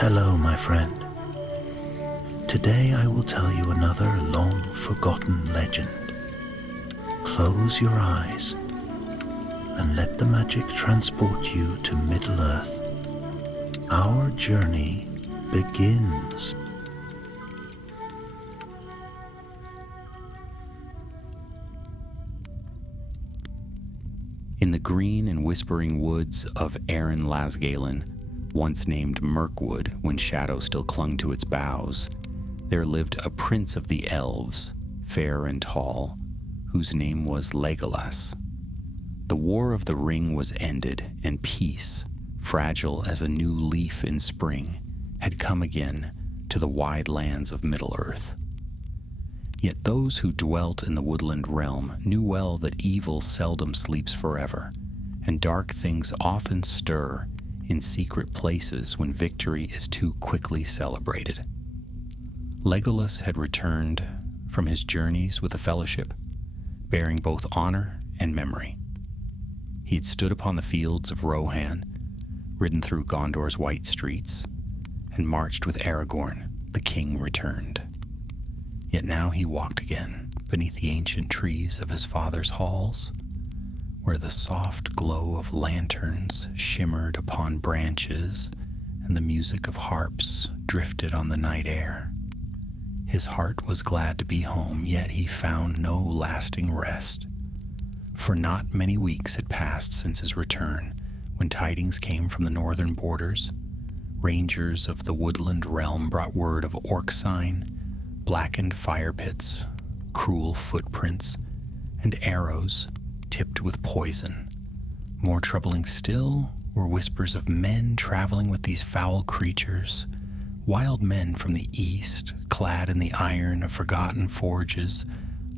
Hello, my friend. Today I will tell you another long-forgotten legend. Close your eyes and let the magic transport you to Middle-earth. Our journey begins. In the green and whispering woods of Erin Lasgalen, once named Mirkwood when shadow still clung to its boughs, there lived a prince of the elves, fair and tall, whose name was Legolas. The War of the Ring was ended, and peace, fragile as a new leaf in spring, had come again to the wide lands of Middle-earth. Yet those who dwelt in the woodland realm knew well that evil seldom sleeps forever, and dark things often stir in secret places when victory is too quickly celebrated. Legolas had returned from his journeys with the Fellowship, bearing both honor and memory. He had stood upon the fields of Rohan, ridden through Gondor's white streets, and marched with Aragorn, the king returned. Yet now he walked again beneath the ancient trees of his father's halls, where the soft glow of lanterns shimmered upon branches and the music of harps drifted on the night air. His heart was glad to be home, yet he found no lasting rest. For not many weeks had passed since his return, when tidings came from the northern borders. Rangers of the woodland realm brought word of orc sign, blackened fire pits, cruel footprints, and arrows tipped with poison. More troubling still were whispers of men traveling with these foul creatures, wild men from the east, clad in the iron of forgotten forges,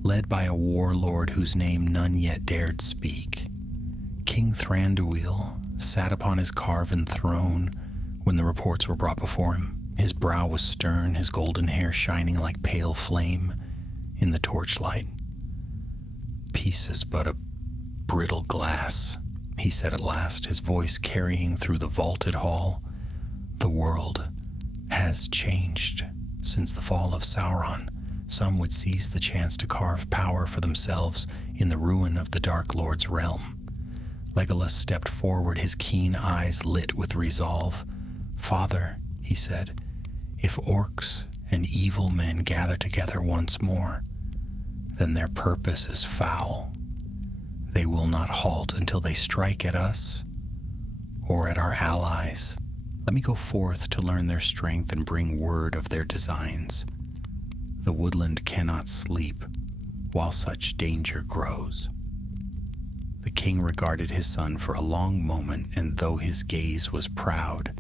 led by a warlord whose name none yet dared speak. King Thranduil sat upon his carven throne when the reports were brought before him. His brow was stern, his golden hair shining like pale flame in the torchlight. "Peace is but a brittle glass," he said at last, his voice carrying through the vaulted hall. "The world has changed since the fall of Sauron. Some would seize the chance to carve power for themselves in the ruin of the Dark Lord's realm." Legolas stepped forward, his keen eyes lit with resolve. "Father," he said, "if orcs and evil men gather together once more, then their purpose is foul. They will not halt until they strike at us or at our allies. Let me go forth to learn their strength and bring word of their designs. The woodland cannot sleep while such danger grows." The king regarded his son for a long moment, and though his gaze was proud,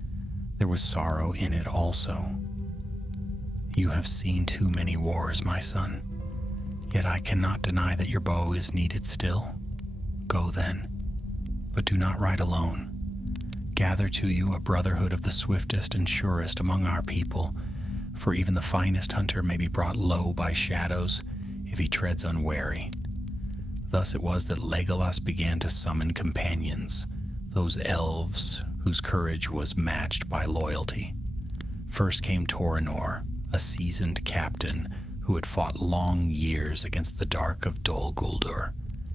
there was sorrow in it also. "You have seen too many wars, my son, yet I cannot deny that your bow is needed still. Go then, but do not ride alone. Gather to you a brotherhood of the swiftest and surest among our people, for even the finest hunter may be brought low by shadows if he treads unwary." Thus it was that Legolas began to summon companions, those elves whose courage was matched by loyalty. First came Torinor, a seasoned captain who had fought long years against the dark of Dol Guldur.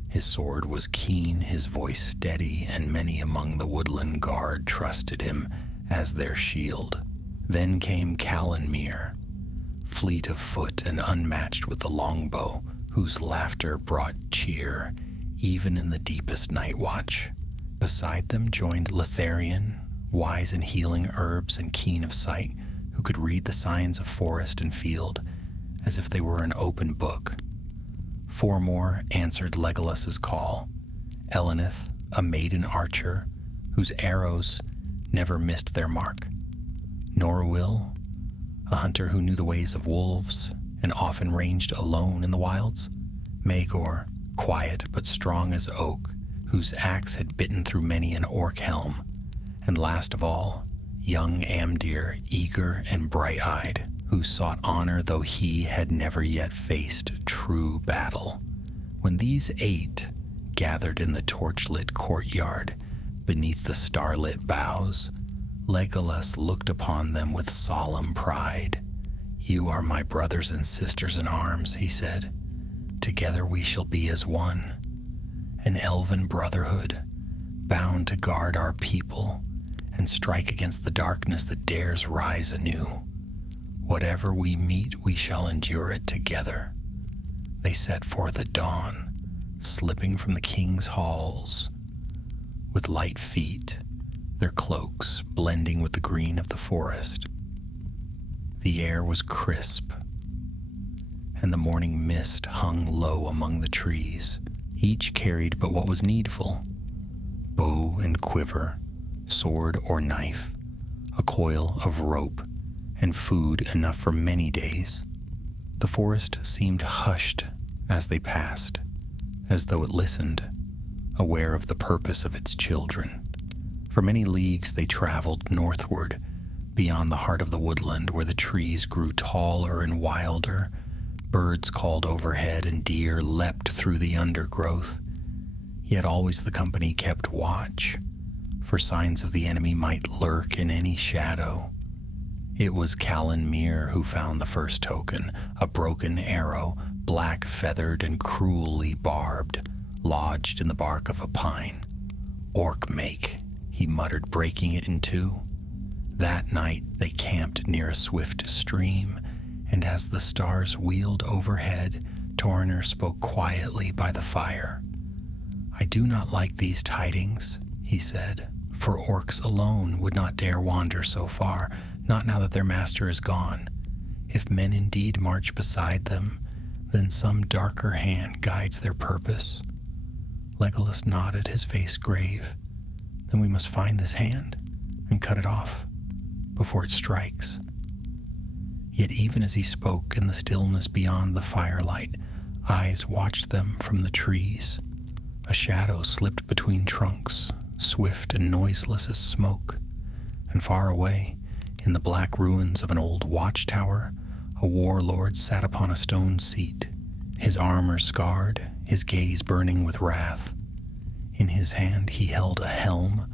His sword was keen, his voice steady, and many among the woodland guard trusted him as their shield. Then came Calanmir, fleet of foot and unmatched with the longbow, whose laughter brought cheer even in the deepest night watch. Beside them joined Litharion, wise in healing herbs and keen of sight, who could read the signs of forest and field as if they were an open book. Four more answered Legolas's call: Elenith, a maiden archer whose arrows never missed their mark; Norwil, a hunter who knew the ways of wolves and often ranged alone in the wilds; Maegor, quiet but strong as oak, whose axe had bitten through many an orc helm; and last of all, young Amdir, eager and bright-eyed, who sought honor though he had never yet faced true battle. When these 8 gathered in the torchlit courtyard beneath the starlit boughs, Legolas looked upon them with solemn pride. "You are my brothers and sisters in arms," he said. "Together we shall be as one, an elven brotherhood, bound to guard our people and strike against the darkness that dares rise anew. Whatever we meet, we shall endure it together." They set forth at dawn, slipping from the king's halls with light feet, their cloaks blending with the green of the forest. The air was crisp, and the morning mist hung low among the trees. Each carried but what was needful: bow and quiver, sword or knife, a coil of rope, and food enough for many days. The forest seemed hushed as they passed, as though it listened, aware of the purpose of its children. For many leagues they traveled northward, beyond the heart of the woodland, where the trees grew taller and wilder. Birds called overhead and deer leapt through the undergrowth. Yet always the company kept watch, for signs of the enemy might lurk in any shadow. It was Callan Mere who found the first token, a broken arrow, black-feathered and cruelly barbed, lodged in the bark of a pine. "Orc make," he muttered, breaking it in two. That night they camped near a swift stream, and as the stars wheeled overhead, Torriner spoke quietly by the fire. "I do not like these tidings," he said, "for orcs alone would not dare wander so far, not now that their master is gone. If men indeed march beside them, then some darker hand guides their purpose." Legolas nodded, his face grave. "Then we must find this hand and cut it off before it strikes." Yet even as he spoke, in the stillness beyond the firelight, eyes watched them from the trees. A shadow slipped between trunks, swift and noiseless as smoke, and far away, in the black ruins of an old watchtower, a warlord sat upon a stone seat, his armor scarred, his gaze burning with wrath. In his hand he held a helm,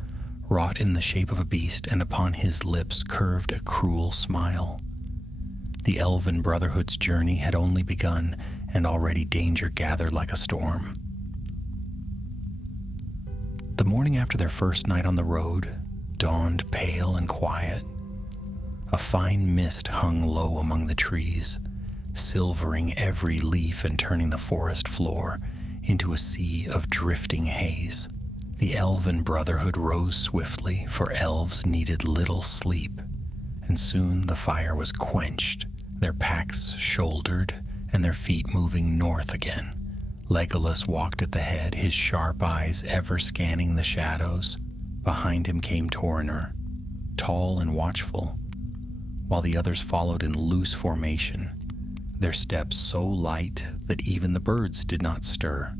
wrought in the shape of a beast, and upon his lips curved a cruel smile. The Elven Brotherhood's journey had only begun, and already danger gathered like a storm. The morning after their first night on the road dawned pale and quiet. A fine mist hung low among the trees, silvering every leaf and turning the forest floor into a sea of drifting haze. The Elven Brotherhood rose swiftly, for elves needed little sleep, and soon the fire was quenched, their packs shouldered, and their feet moving north again. Legolas walked at the head, his sharp eyes ever scanning the shadows. Behind him came Torriner, tall and watchful, while the others followed in loose formation, their steps so light that even the birds did not stir.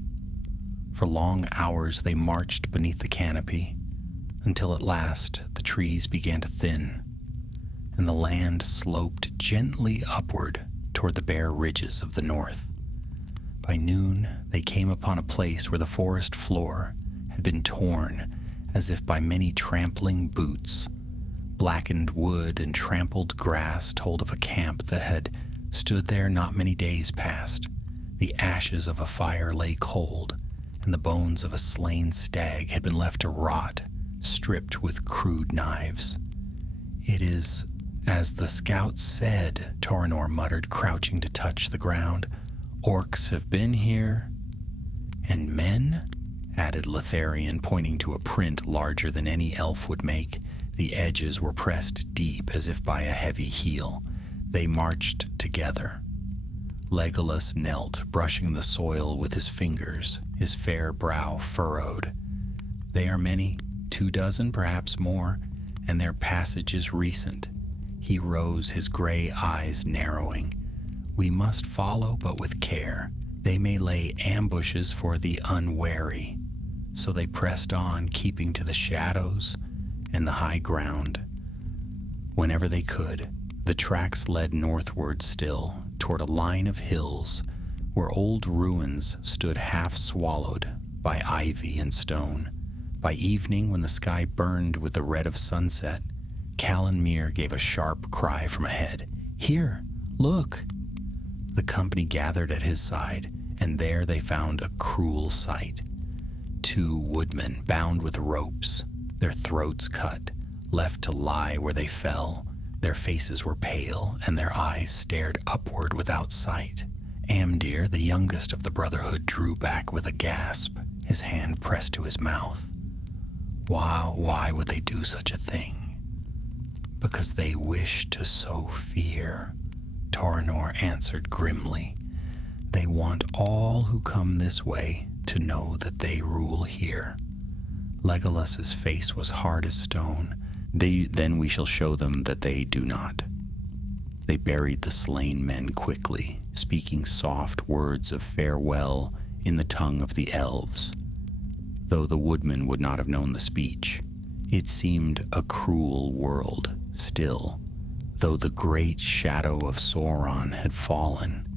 For long hours they marched beneath the canopy, until at last the trees began to thin, and the land sloped gently upward toward the bare ridges of the north. By noon they came upon a place where the forest floor had been torn as if by many trampling boots. Blackened wood and trampled grass told of a camp that had stood there not many days past. The ashes of a fire lay cold, and the bones of a slain stag had been left to rot, stripped with crude knives. "It is as the scouts said," Torriner muttered, crouching to touch the ground. "Orcs have been here." "And men?" added Lothlorien, pointing to a print larger than any elf would make. The edges were pressed deep as if by a heavy heel. They marched together. Legolas knelt, brushing the soil with his fingers, his fair brow furrowed. "They are many, 24, perhaps more, and their passage is recent." He rose, his gray eyes narrowing. "We must follow, but with care. They may lay ambushes for the unwary." So they pressed on, keeping to the shadows and the high ground. Whenever they could, the tracks led northward still, toward a line of hills where old ruins stood half swallowed by ivy and stone. By evening, when the sky burned with the red of sunset, Calanmere gave a sharp cry from ahead. "Here, look!" The company gathered at his side, and there they found a cruel sight. 2 woodmen bound with ropes, their throats cut, left to lie where they fell. Their faces were pale, and their eyes stared upward without sight. Amdir, the youngest of the Brotherhood, drew back with a gasp, his hand pressed to his mouth. Why would they do such a thing? Because they wish to sow fear, Torinor answered grimly. They want all who come this way to know that they rule here. Legolas's face was hard as stone. Then we shall show them that they do not. They buried the slain men quickly, speaking soft words of farewell in the tongue of the elves. Though the woodman would not have known the speech, it seemed a cruel world still. Though the great shadow of Sauron had fallen,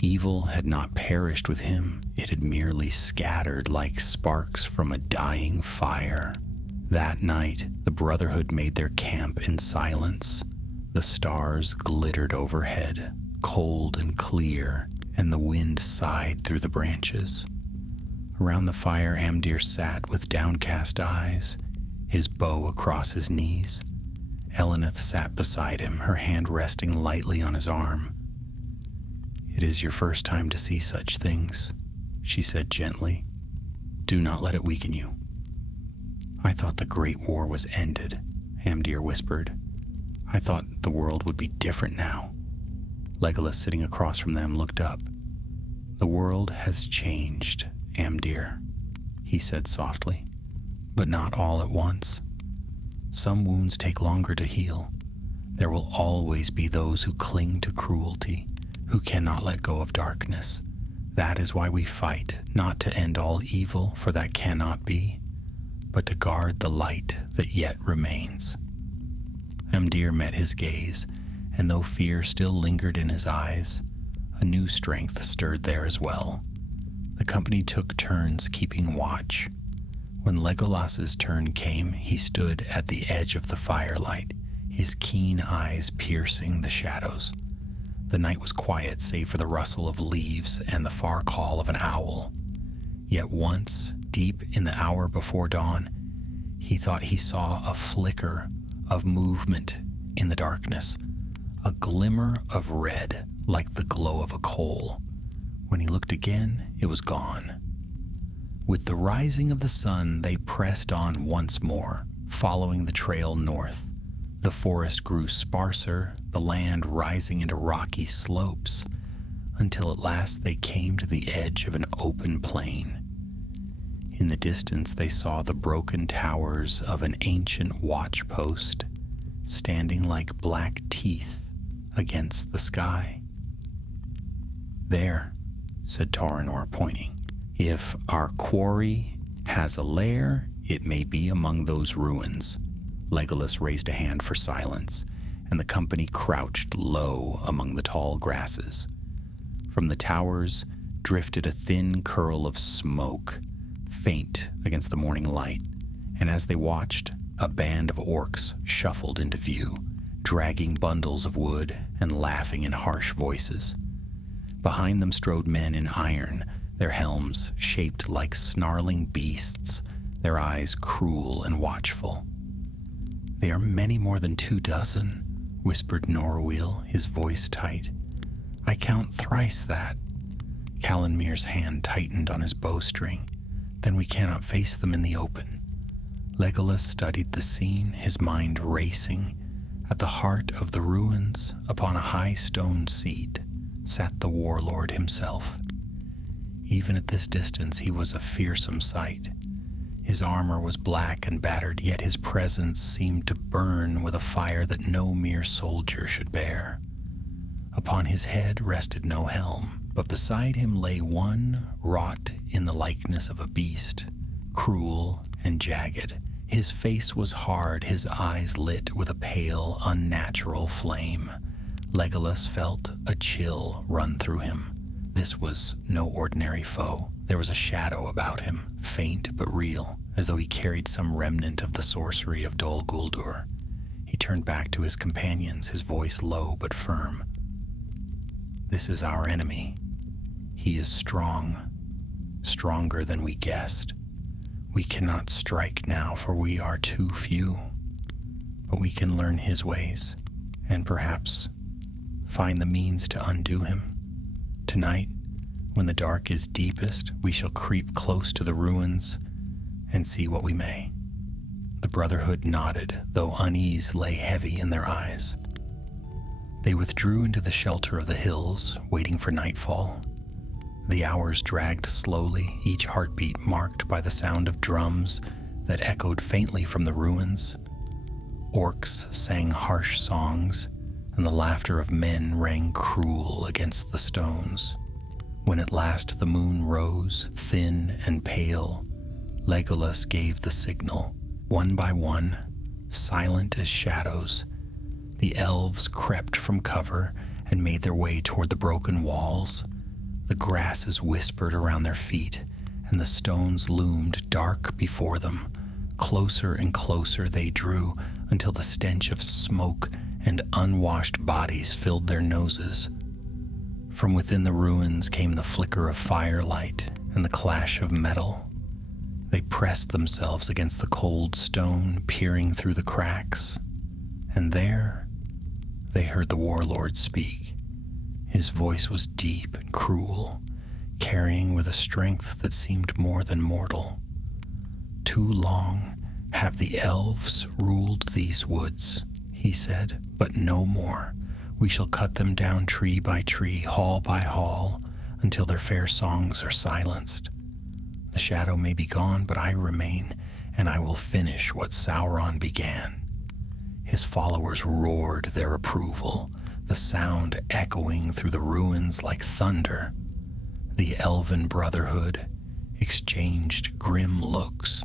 evil had not perished with him. It had merely scattered like sparks from a dying fire. That night, the Brotherhood made their camp in silence. The stars glittered overhead, cold and clear, and the wind sighed through the branches. Around the fire, Amdir sat with downcast eyes, his bow across his knees. Eleneth sat beside him, her hand resting lightly on his arm. "It is your first time to see such things," she said gently. "Do not let it weaken you." "I thought the Great War was ended," Amdir whispered. "I thought the world would be different now." Legolas, sitting across from them, looked up. "The world has changed, Amdir," he said softly, "but not all at once. Some wounds take longer to heal. There will always be those who cling to cruelty, who cannot let go of darkness. That is why we fight, not to end all evil, for that cannot be, but to guard the light that yet remains." Amdir met his gaze, and though fear still lingered in his eyes, a new strength stirred there as well. The company took turns keeping watch. When Legolas's turn came, he stood at the edge of the firelight, his keen eyes piercing the shadows. The night was quiet save for the rustle of leaves and the far call of an owl. Yet once, deep in the hour before dawn, he thought he saw a flicker of movement in the darkness, a glimmer of red like the glow of a coal. When he looked again, it was gone. With the rising of the sun, they pressed on once more, following the trail north. The forest grew sparser, the land rising into rocky slopes, until at last they came to the edge of an open plain. In the distance, they saw the broken towers of an ancient watch post, standing like black teeth against the sky. "There," said Torinor, pointing. "If our quarry has a lair, it may be among those ruins." Legolas raised a hand for silence, and the company crouched low among the tall grasses. From the towers drifted a thin curl of smoke, faint against the morning light, and as they watched, a band of orcs shuffled into view, dragging bundles of wood and laughing in harsh voices. Behind them strode men in iron, their helms shaped like snarling beasts, their eyes cruel and watchful. "They are many more than 24, whispered Norwheel, his voice tight. "I count thrice that." Calanmere's hand tightened on his bowstring. "Then we cannot face them in the open." Legolas studied the scene, his mind racing. At the heart of the ruins, upon a high stone seat, sat the warlord himself. Even at this distance, he was a fearsome sight. His armor was black and battered, yet his presence seemed to burn with a fire that no mere soldier should bear. Upon his head rested no helm, but beside him lay one wrought in the likeness of a beast, cruel and jagged. His face was hard, his eyes lit with a pale, unnatural flame. Legolas felt a chill run through him. This was no ordinary foe. There was a shadow about him, faint but real, as though he carried some remnant of the sorcery of Dol Guldur. He turned back to his companions, his voice low but firm. "This is our enemy. He is strong, stronger than we guessed. We cannot strike now, for we are too few. But we can learn his ways, and perhaps find the means to undo him. Tonight, when the dark is deepest, we shall creep close to the ruins and see what we may." The Brotherhood nodded, though unease lay heavy in their eyes. They withdrew into the shelter of the hills, waiting for nightfall. The hours dragged slowly, each heartbeat marked by the sound of drums that echoed faintly from the ruins. Orcs sang harsh songs, and the laughter of men rang cruel against the stones. When at last the moon rose, thin and pale, Legolas gave the signal. One by one, silent as shadows, the elves crept from cover and made their way toward the broken walls. The grasses whispered around their feet, and the stones loomed dark before them. Closer and closer they drew, until the stench of smoke and unwashed bodies filled their noses. From within the ruins came the flicker of firelight and the clash of metal. They pressed themselves against the cold stone, peering through the cracks, and there they heard the warlord speak. His voice was deep and cruel, carrying with a strength that seemed more than mortal. "Too long have the elves ruled these woods," he said, "but no more. We shall cut them down tree by tree, hall by hall, until their fair songs are silenced. The shadow may be gone, but I remain, and I will finish what Sauron began." His followers roared their approval, the sound echoing through the ruins like thunder. The Elven Brotherhood exchanged grim looks.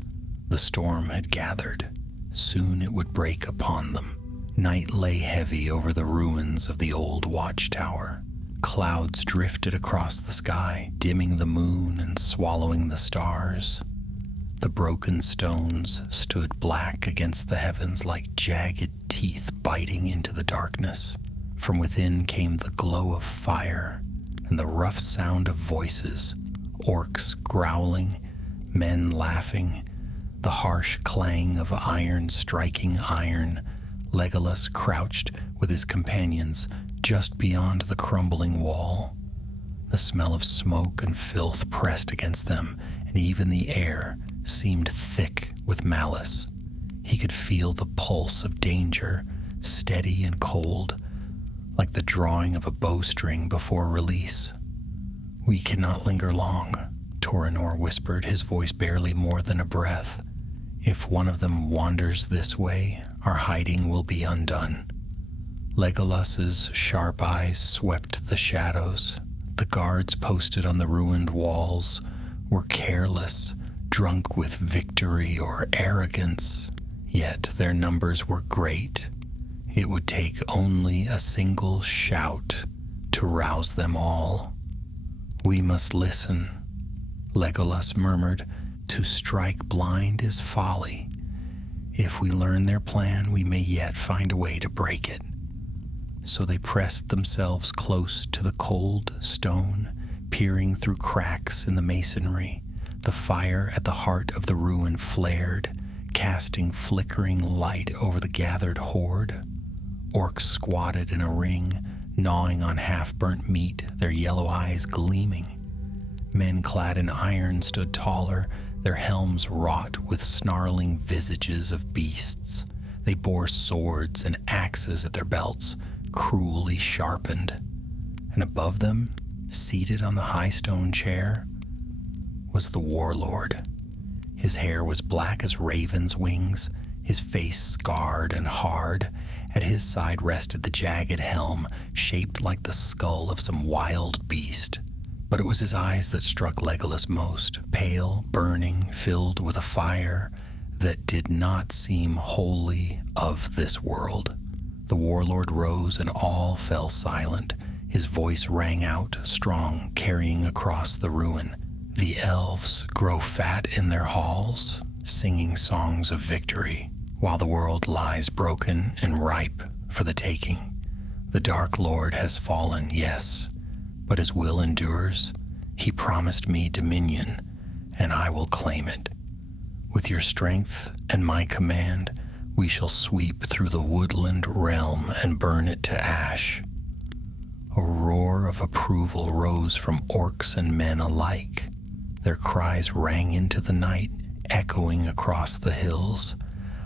The storm had gathered. Soon it would break upon them. Night lay heavy over the ruins of the old watchtower. Clouds drifted across the sky, dimming the moon and swallowing the stars. The broken stones stood black against the heavens like jagged teeth biting into the darkness. From within came the glow of fire and the rough sound of voices, orcs growling, men laughing, the harsh clang of iron striking iron. Legolas crouched with his companions just beyond the crumbling wall. The smell of smoke and filth pressed against them, and even the air seemed thick with malice. He could feel the pulse of danger, steady and cold, like the drawing of a bowstring before release. "We cannot linger long," Torinor whispered, his voice barely more than a breath. "If one of them wanders this way, our hiding will be undone." Legolas's sharp eyes swept the shadows. The guards posted on the ruined walls were careless, drunk with victory or arrogance, yet their numbers were great. It would take only a single shout to rouse them all. "We must listen," Legolas murmured. "To strike blind is folly. If we learn their plan, we may yet find a way to break it." So they pressed themselves close to the cold stone, peering through cracks in the masonry. The fire at the heart of the ruin flared, casting flickering light over the gathered horde. Orcs squatted in a ring, gnawing on half-burnt meat, their yellow eyes gleaming. Men clad in iron stood taller, their helms wrought with snarling visages of beasts. They bore swords and axes at their belts, cruelly sharpened. And above them, seated on the high stone chair, was the warlord. His hair was black as raven's wings, his face scarred and hard. At his side rested the jagged helm, shaped like the skull of some wild beast. But it was his eyes that struck Legolas most, pale, burning, filled with a fire that did not seem wholly of this world. The warlord rose and all fell silent. His voice rang out, strong, carrying across the ruin. "The elves grow fat in their halls, singing songs of victory, While the world lies broken and ripe for the taking, the Dark Lord has fallen, yes, but his will endures. He promised me dominion, and I will claim it. With your strength and my command, we shall sweep through the woodland realm and burn it to ash. A roar of approval rose from orcs and men alike. Their cries rang into the night, echoing across the hills.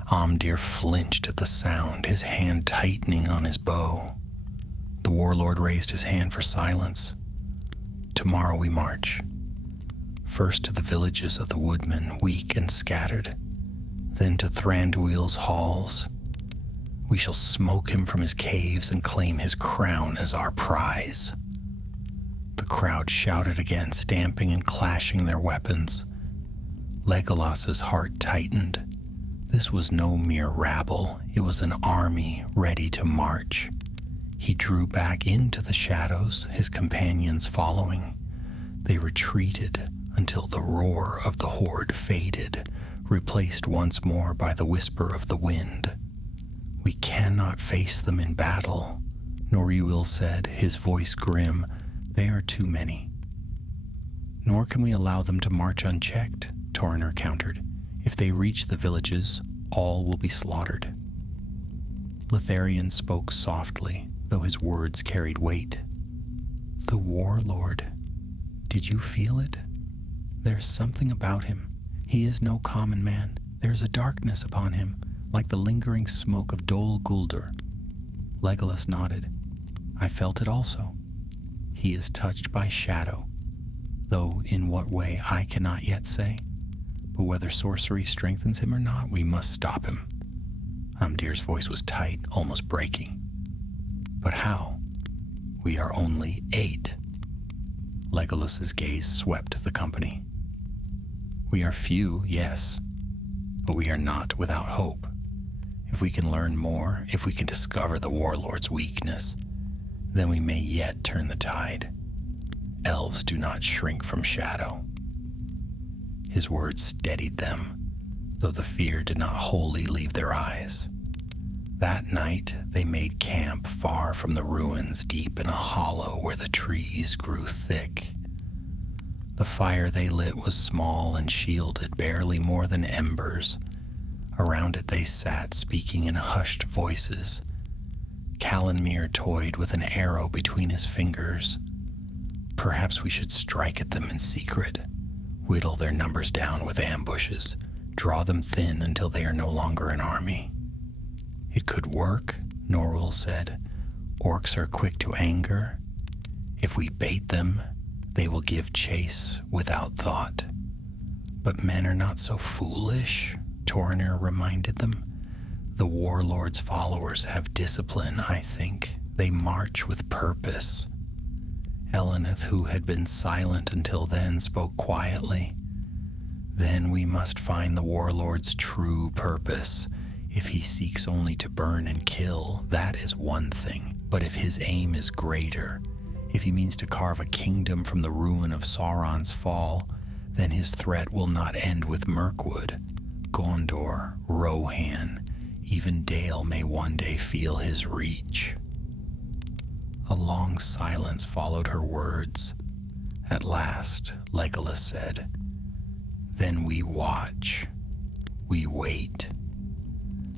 Amdir flinched at the sound, his hand tightening on his bow. The warlord raised his hand for silence. Tomorrow we march. First to the villages of the woodmen, weak and scattered, then to Thranduil's halls. We shall smoke him from his caves and claim his crown as our prize. The crowd shouted again, stamping and clashing their weapons. Legolas's heart tightened. This was no mere rabble, it was an army ready to march. He drew back into the shadows, his companions following. They retreated until the roar of the horde faded, replaced once more by the whisper of the wind. We cannot face them in battle, Noreuil said, his voice grim. They are too many. Nor can we allow them to march unchecked, Torriner countered. If they reach the villages, all will be slaughtered. Litharian spoke softly, though his words carried weight. The warlord. Did you feel it? There's something about him. He is no common man. There's a darkness upon him, like the lingering smoke of Dol Guldur. Legolas nodded. I felt it also. He is touched by shadow, though in what way I cannot yet say. But whether sorcery strengthens him or not, we must stop him. Amdir's voice was tight, almost breaking. But how? We are only 8. Legolas's gaze swept the company. We are few, yes, but we are not without hope. If we can learn more, if we can discover the warlord's weakness, then we may yet turn the tide. Elves do not shrink from shadow. His words steadied them, though the fear did not wholly leave their eyes. That night they made camp far from the ruins, deep in a hollow where the trees grew thick. The fire they lit was small and shielded, barely more than embers. Around it they sat, speaking in hushed voices. Calanmir toyed with an arrow between his fingers. Perhaps we should strike at them in secret, whittle their numbers down with ambushes, draw them thin until they are no longer an army. It could work, Noreuil said. Orcs are quick to anger. If we bait them, they will give chase without thought. But men are not so foolish, Torriner reminded them. The warlord's followers have discipline, I think. They march with purpose. Elenith, who had been silent until then, spoke quietly. Then we must find the warlord's true purpose. If he seeks only to burn and kill, that is one thing. But if his aim is greater, if he means to carve a kingdom from the ruin of Sauron's fall, then his threat will not end with Mirkwood. Gondor, Rohan, even Dale may one day feel his reach. A long silence followed her words. At last, Legolas said, Then we watch. We wait.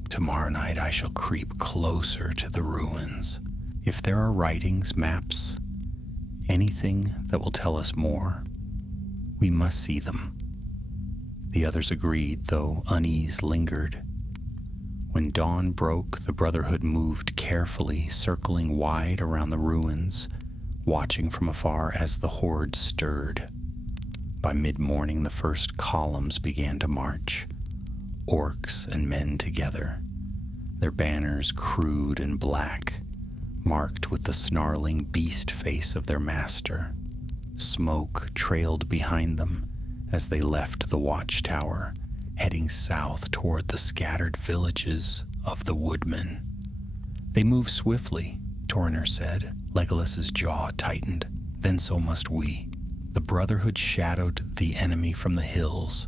Tomorrow night I shall creep closer to the ruins. If there are writings, maps, anything that will tell us more, we must see them. The others agreed, though unease lingered. When dawn broke, the Brotherhood moved carefully, circling wide around the ruins, watching from afar as the horde stirred. By mid-morning, the first columns began to march, orcs and men together, their banners crude and black, marked with the snarling beast face of their master. Smoke trailed behind them as they left the watchtower, heading south toward the scattered villages of the woodmen. They move swiftly, Torriner said. Legolas's jaw tightened. Then so must we. The Brotherhood shadowed the enemy from the hills,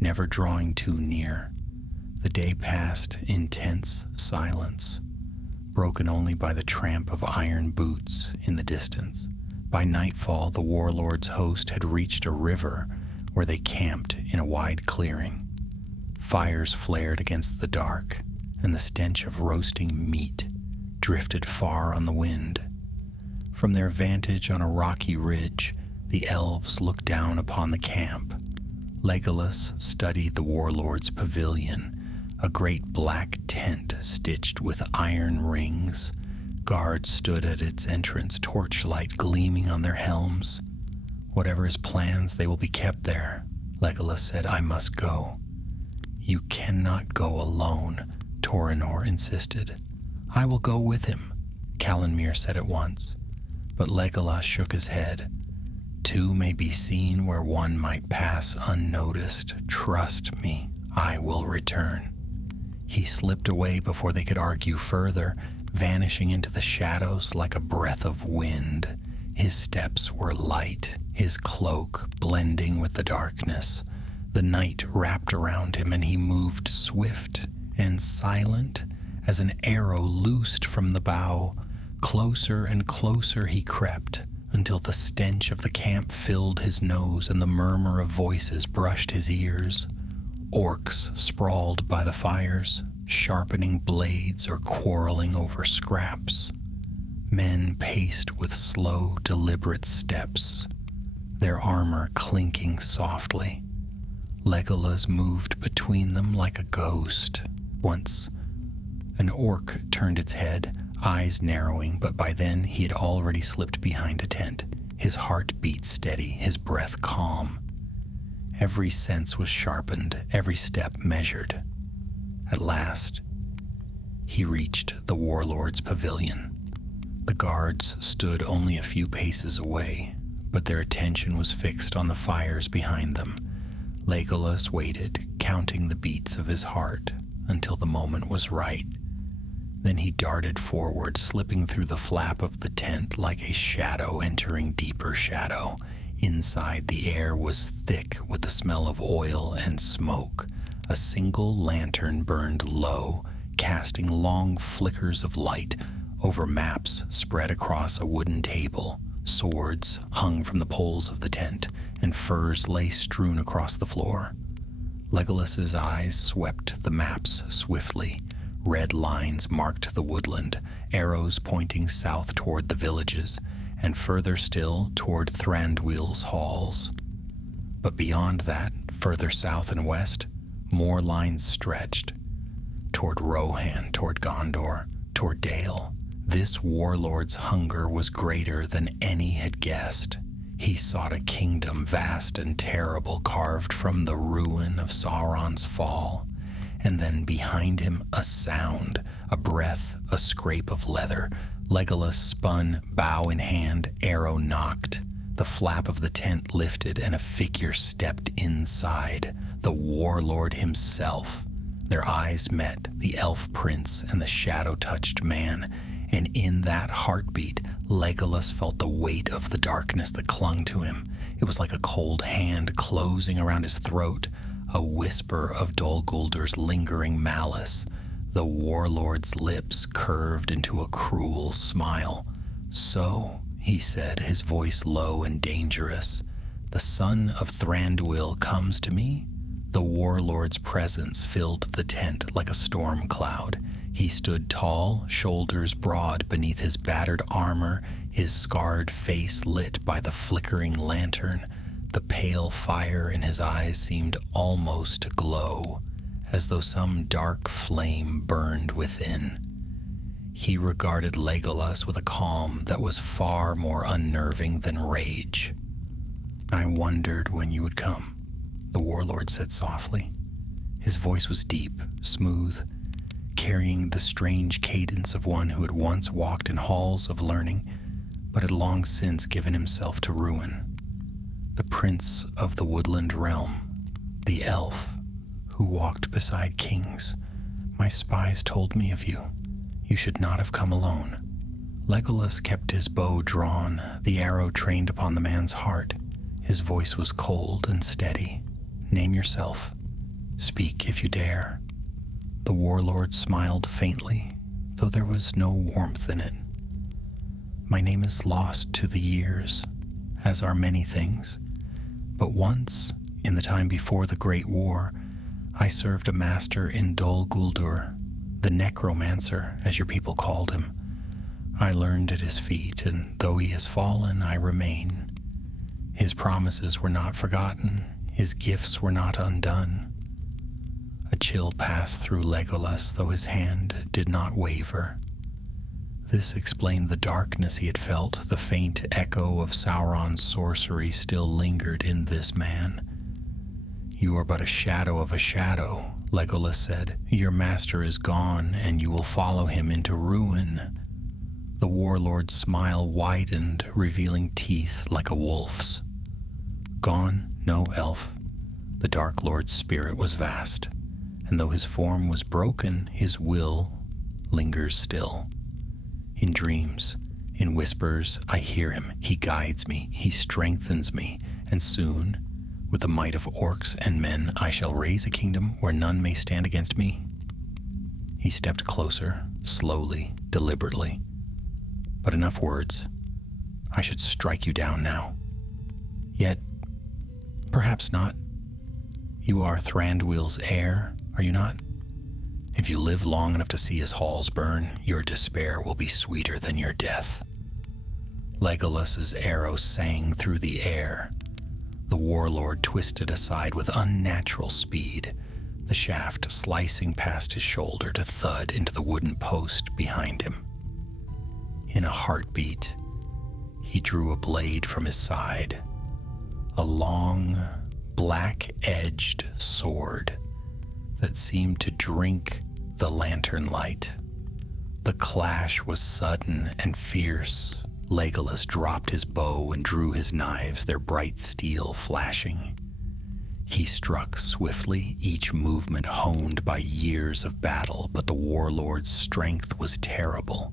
never drawing too near. The day passed in tense silence, broken only by the tramp of iron boots in the distance. By nightfall, the warlord's host had reached a river where they camped in a wide clearing. Fires flared against the dark, and the stench of roasting meat drifted far on the wind. From their vantage on a rocky ridge, the elves looked down upon the camp. Legolas studied the warlord's pavilion, a great black tent stitched with iron rings. Guards stood at its entrance, torchlight gleaming on their helms. Whatever his plans, they will be kept there. Legolas said, I must go. You cannot go alone, Torinor insisted. I will go with him, Calanmir said at once. But Legolas shook his head. Two may be seen where one might pass unnoticed. Trust me, I will return. He slipped away before they could argue further, vanishing into the shadows like a breath of wind. His steps were light, his cloak blending with the darkness. The night wrapped around him, and he moved swift and silent as an arrow loosed from the bow. Closer and closer he crept, until the stench of the camp filled his nose and the murmur of voices brushed his ears. Orcs sprawled by the fires, sharpening blades or quarreling over scraps. Men paced with slow, deliberate steps, their armor clinking softly. Legolas moved between them like a ghost. Once, an orc turned its head, eyes narrowing, but by then he had already slipped behind a tent, his heart beat steady, his breath calm. Every sense was sharpened, every step measured. At last, he reached the warlord's pavilion. The guards stood only a few paces away, but their attention was fixed on the fires behind them. Legolas waited, counting the beats of his heart until the moment was right. Then he darted forward, slipping through the flap of the tent like a shadow entering deeper shadow. Inside, the air was thick with the smell of oil and smoke. A single lantern burned low, casting long flickers of light over maps spread across a wooden table. Swords hung from the poles of the tent, and furs lay strewn across the floor. Legolas's eyes swept the maps swiftly. Red lines marked the woodland, arrows pointing south toward the villages, and further still toward Thranduil's halls. But beyond that, further south and west, more lines stretched. Toward Rohan, toward Gondor, toward Dale. This warlord's hunger was greater than any had guessed. He sought a kingdom vast and terrible, carved from the ruin of Sauron's fall. And then behind him a sound, a breath, a scrape of leather. Legolas spun, bow in hand, arrow knocked. The flap of the tent lifted, and a figure stepped inside, the warlord himself. Their eyes met, the elf prince and the shadow-touched man, and in that heartbeat, Legolas felt the weight of the darkness that clung to him. It was like a cold hand closing around his throat, a whisper of Dol Guldur's lingering malice. The warlord's lips curved into a cruel smile. So, he said, his voice low and dangerous, the son of Thranduil comes to me? The warlord's presence filled the tent like a storm cloud. He stood tall, shoulders broad beneath his battered armor, his scarred face lit by the flickering lantern. The pale fire in his eyes seemed almost to glow, as though some dark flame burned within. He regarded Legolas with a calm that was far more unnerving than rage. I wondered when you would come, the warlord said softly. His voice was deep, smooth, carrying the strange cadence of one who had once walked in halls of learning, but had long since given himself to ruin. The prince of the woodland realm, the elf who walked beside kings. My spies told me of you. You should not have come alone. Legolas kept his bow drawn, the arrow trained upon the man's heart. His voice was cold and steady. Name yourself. Speak if you dare. The warlord smiled faintly, though there was no warmth in it. My name is lost to the years, as are many things, but once, in the time before the Great War, I served a master in Dol Guldur, the necromancer, as your people called him. I learned at his feet, and though he has fallen, I remain. His promises were not forgotten, his gifts were not undone. A chill passed through Legolas, though his hand did not waver. This explained the darkness he had felt. The faint echo of Sauron's sorcery still lingered in this man. You are but a shadow of a shadow, Legolas said. Your master is gone, and you will follow him into ruin. The warlord's smile widened, revealing teeth like a wolf's. Gone? No, elf. The Dark Lord's spirit was vast, and though his form was broken, his will lingers still. In dreams, in whispers, I hear him. He guides me, he strengthens me, and soon, with the might of orcs and men, I shall raise a kingdom where none may stand against me. He stepped closer, slowly, deliberately. But enough words. I should strike you down now. Yet, perhaps not. You are Thranduil's heir, are you not? If you live long enough to see his halls burn, your despair will be sweeter than your death. Legolas's arrow sang through the air. The warlord twisted aside with unnatural speed, the shaft slicing past his shoulder to thud into the wooden post behind him. In a heartbeat, he drew a blade from his side, a long, black-edged sword that seemed to drink the lantern light. The clash was sudden and fierce. Legolas dropped his bow and drew his knives, their bright steel flashing. He struck swiftly, each movement honed by years of battle, but the warlord's strength was terrible.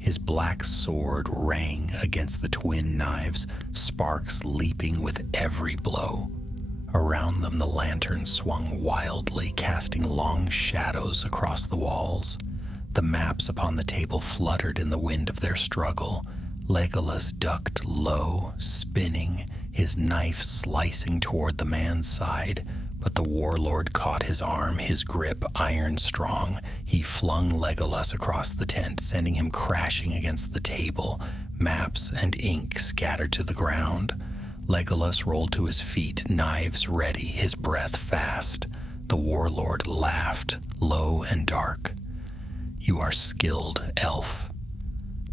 His black sword rang against the twin knives, sparks leaping with every blow. Around them, the lantern swung wildly, casting long shadows across the walls. The maps upon the table fluttered in the wind of their struggle. Legolas ducked low, spinning, his knife slicing toward the man's side, but the warlord caught his arm, his grip iron strong. He flung Legolas across the tent, sending him crashing against the table. Maps and ink scattered to the ground. Legolas rolled to his feet, knives ready, his breath fast. The warlord laughed, low and dark. You are skilled, elf,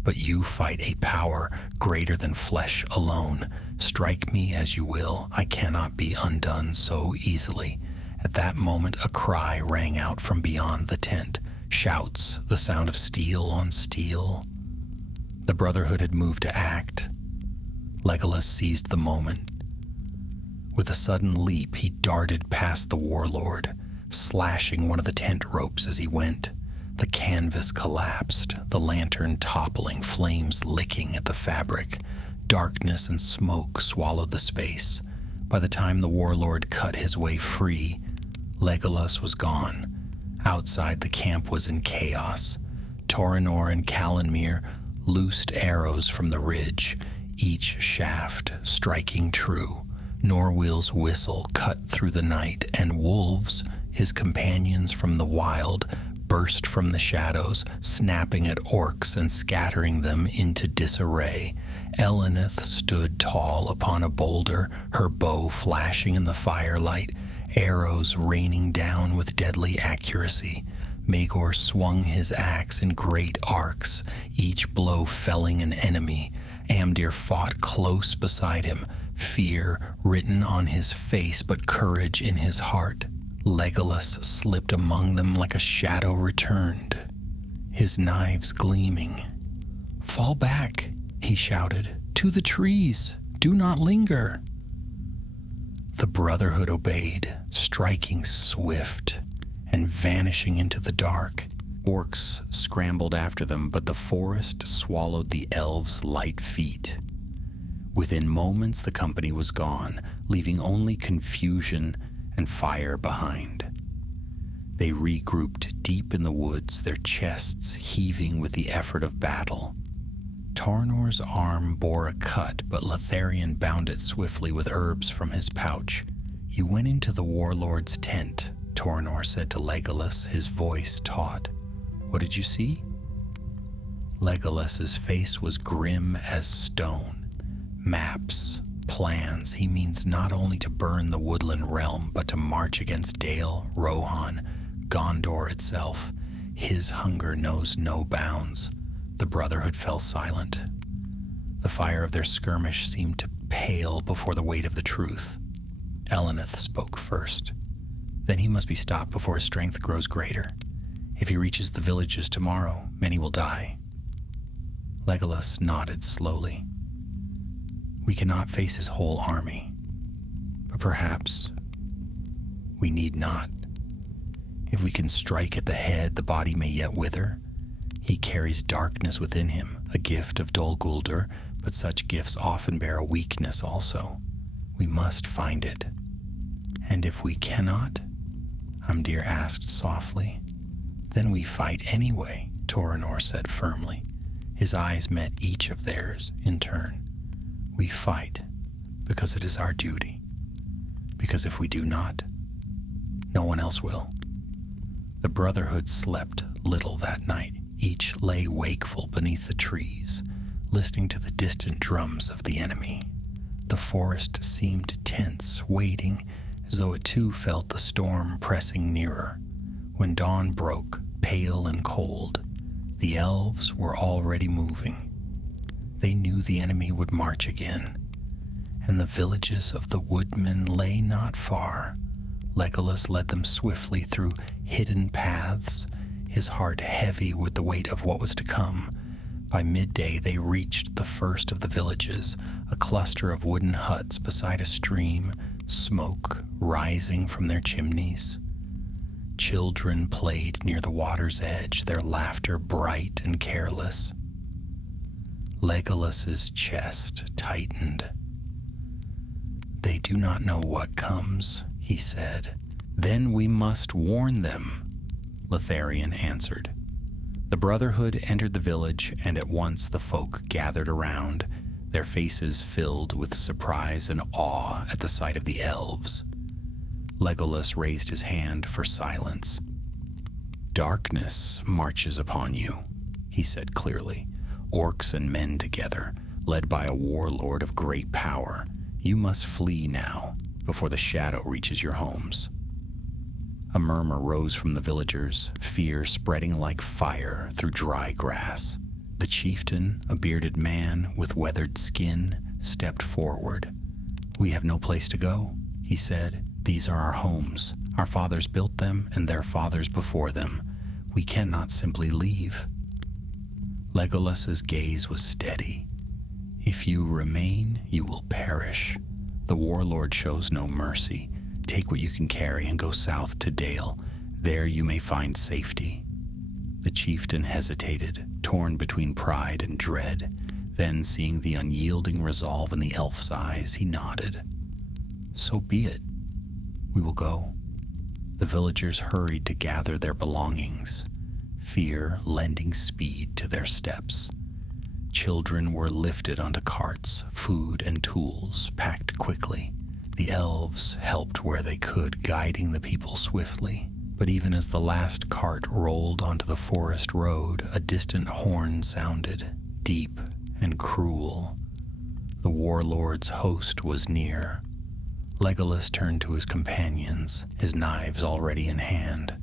but you fight a power greater than flesh alone. Strike me as you will, I cannot be undone so easily. At that moment, a cry rang out from beyond the tent. Shouts, the sound of steel on steel. The Brotherhood had moved to act. Legolas seized the moment. With a sudden leap, he darted past the warlord, slashing one of the tent ropes as he went. The canvas collapsed, the lantern toppling, flames licking at the fabric. Darkness and smoke swallowed the space. By the time the warlord cut his way free, Legolas was gone. Outside, the camp was in chaos. Torinor and Calanmir loosed arrows from the ridge, each shaft striking true. Norwil's whistle cut through the night, and wolves, his companions from the wild, burst from the shadows, snapping at orcs and scattering them into disarray. Elenith stood tall upon a boulder, her bow flashing in the firelight, arrows raining down with deadly accuracy. Maegor swung his axe in great arcs, each blow felling an enemy. Amdir fought close beside him, fear written on his face but courage in his heart. Legolas slipped among them like a shadow returned, his knives gleaming. "Fall back," he shouted. "To the trees! Do not linger!" The Brotherhood obeyed, striking swift and vanishing into the dark. Orcs scrambled after them, but the forest swallowed the elves' light feet. Within moments, the company was gone, leaving only confusion and fire behind. They regrouped deep in the woods, their chests heaving with the effort of battle. Tornor's arm bore a cut, but Lotharion bound it swiftly with herbs from his pouch. "You went into the warlord's tent," Tornor said to Legolas, his voice taut. "What did you see?" Legolas's face was grim as stone. "Maps, plans. He means not only to burn the woodland realm, but to march against Dale, Rohan, Gondor itself. His hunger knows no bounds." The Brotherhood fell silent. The fire of their skirmish seemed to pale before the weight of the truth. Eleneth spoke first. "Then he must be stopped before his strength grows greater. If he reaches the villages tomorrow, many will die." Legolas nodded slowly. "We cannot face his whole army, but perhaps we need not. If we can strike at the head, the body may yet wither. He carries darkness within him, a gift of Dol Guldur, but such gifts often bear a weakness also. We must find it. And if we cannot," Amdir asked softly. "Then we fight anyway," Torinor said firmly. His eyes met each of theirs in turn. "We fight because it is our duty. Because if we do not, no one else will." The Brotherhood slept little that night. Each lay wakeful beneath the trees, listening to the distant drums of the enemy. The forest seemed tense, waiting, as though it too felt the storm pressing nearer. When dawn broke, pale and cold, the elves were already moving. They knew the enemy would march again, and the villages of the woodmen lay not far. Legolas led them swiftly through hidden paths, his heart heavy with the weight of what was to come. By midday they reached the first of the villages, a cluster of wooden huts beside a stream, smoke rising from their chimneys. Children played near the water's edge, their laughter bright and careless. Legolas's chest tightened. "They do not know what comes," he said. "Then we must warn them," Lotharion answered. The Brotherhood entered the village, and at once the folk gathered around, their faces filled with surprise and awe at the sight of the elves. Legolas raised his hand for silence. "Darkness marches upon you," he said clearly. "Orcs and men together, led by a warlord of great power. You must flee now, before the shadow reaches your homes." A murmur rose from the villagers, fear spreading like fire through dry grass. The chieftain, a bearded man with weathered skin, stepped forward. "We have no place to go," he said. "These are our homes. Our fathers built them, and their fathers before them. We cannot simply leave." Legolas's gaze was steady. "If you remain, you will perish. The warlord shows no mercy. Take what you can carry and go south to Dale. There you may find safety." The chieftain hesitated, torn between pride and dread. Then, seeing the unyielding resolve in the elf's eyes, he nodded. "So be it. We will go." The villagers hurried to gather their belongings, fear lending speed to their steps. Children were lifted onto carts, food and tools packed quickly. The elves helped where they could, guiding the people swiftly. But even as the last cart rolled onto the forest road, a distant horn sounded, deep and cruel. The warlord's host was near. Legolas turned to his companions, his knives already in hand.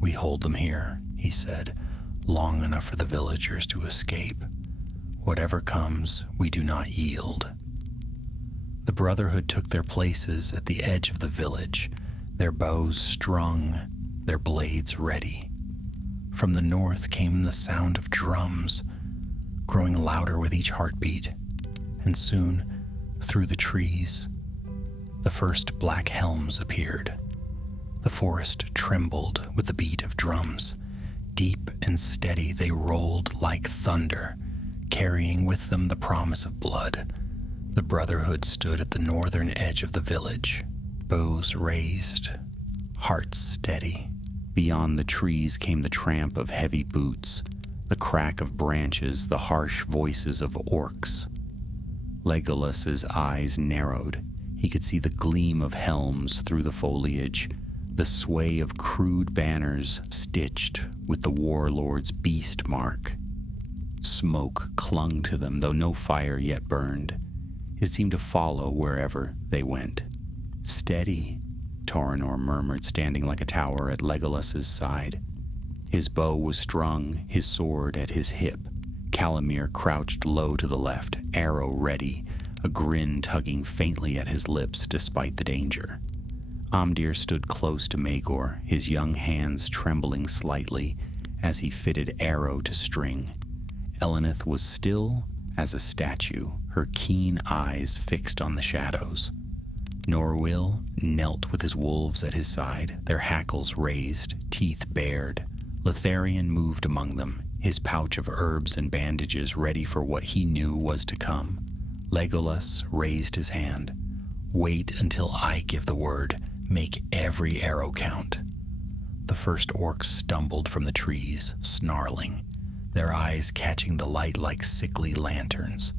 "We hold them here," he said, "long enough for the villagers to escape. Whatever comes, we do not yield." The Brotherhood took their places at the edge of the village, their bows strung, their blades ready. From the north came the sound of drums, growing louder with each heartbeat, and soon, through the trees, the first black helms appeared. The forest trembled with the beat of drums. Deep and steady they rolled like thunder, carrying with them the promise of blood. The Brotherhood stood at the northern edge of the village, bows raised, hearts steady. Beyond the trees came the tramp of heavy boots, the crack of branches, the harsh voices of orcs. Legolas's eyes narrowed. He could see the gleam of helms through the foliage, the sway of crude banners stitched with the warlord's beast mark. Smoke clung to them, though no fire yet burned. It seemed to follow wherever they went. "Steady," Torinor murmured, standing like a tower at Legolas's side. His bow was strung, his sword at his hip. Calamir crouched low to the left, arrow ready, a grin tugging faintly at his lips despite the danger. Amdir stood close to Maegor, his young hands trembling slightly as he fitted arrow to string. Elenith was still as a statue, her keen eyes fixed on the shadows. Norwil knelt with his wolves at his side, their hackles raised, teeth bared. Litharion moved among them, his pouch of herbs and bandages ready for what he knew was to come. Legolas raised his hand. "Wait until I give the word. Make every arrow count." The first orcs stumbled from the trees, snarling, their eyes catching the light like sickly lanterns.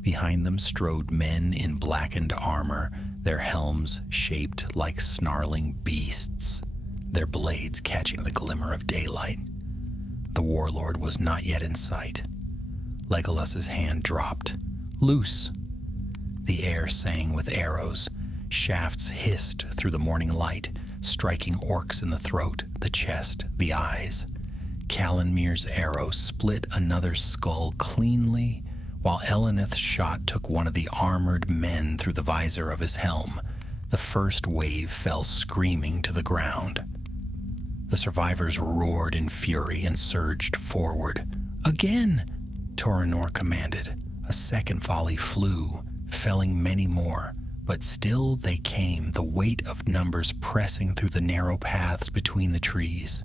Behind them strode men in blackened armor, their helms shaped like snarling beasts, their blades catching the glimmer of daylight. The warlord was not yet in sight. Legolas's hand dropped. "Loose!" The air sang with arrows. Shafts hissed through the morning light, striking orcs in the throat, the chest, the eyes. Calanmir's arrow split another skull cleanly, while Elenith's shot took one of the armored men through the visor of his helm. The first wave fell screaming to the ground. The survivors roared in fury and surged forward. "Again!" Torinor commanded. A second volley flew, felling many more, but still they came, the weight of numbers pressing through the narrow paths between the trees.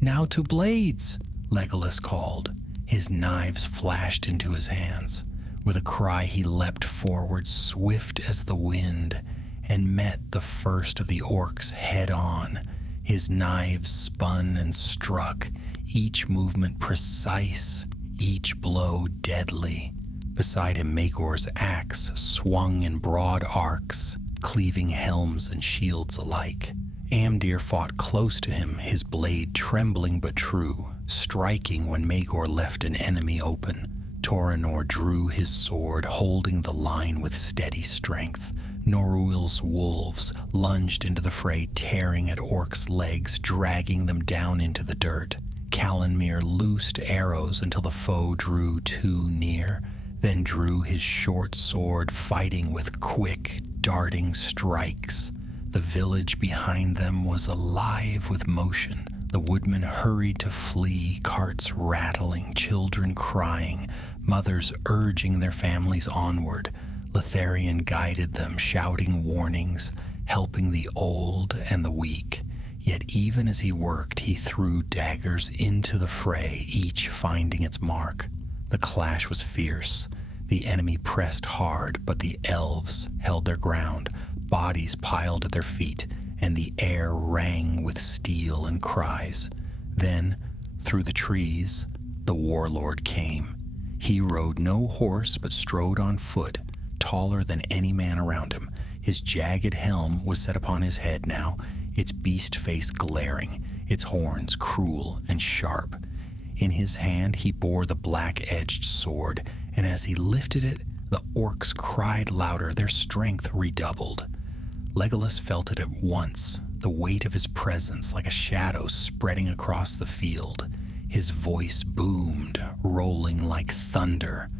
"Now to blades!" Legolas called. His knives flashed into his hands. With a cry he leapt forward, swift as the wind, and met the first of the orcs head on. His knives spun and struck, each movement precise, each blow deadly. Beside him Maegor's axe swung in broad arcs, cleaving helms and shields alike. Amdir fought close to him, his blade trembling but true, striking when Maegor left an enemy open. Torinor drew his sword, holding the line with steady strength. Norwil's wolves lunged into the fray, tearing at orcs' legs, dragging them down into the dirt. Calanmir loosed arrows until the foe drew too near, then drew his short sword, fighting with quick, darting strikes. The village behind them was alive with motion. The woodmen hurried to flee, carts rattling, children crying, mothers urging their families onward. Litharion guided them, shouting warnings, helping the old and the weak. Yet even as he worked, he threw daggers into the fray, each finding its mark. The clash was fierce. The enemy pressed hard, but the elves held their ground, bodies piled at their feet, and the air rang with steel and cries. Then, through the trees, the warlord came. He rode no horse, but strode on foot, taller than any man around him. His jagged helm was set upon his head now, its beast face glaring, its horns cruel and sharp. In his hand he bore the black-edged sword, and as he lifted it, the orcs cried louder, their strength redoubled. Legolas felt it at once, the weight of his presence like a shadow spreading across the field. His voice boomed, rolling like thunder.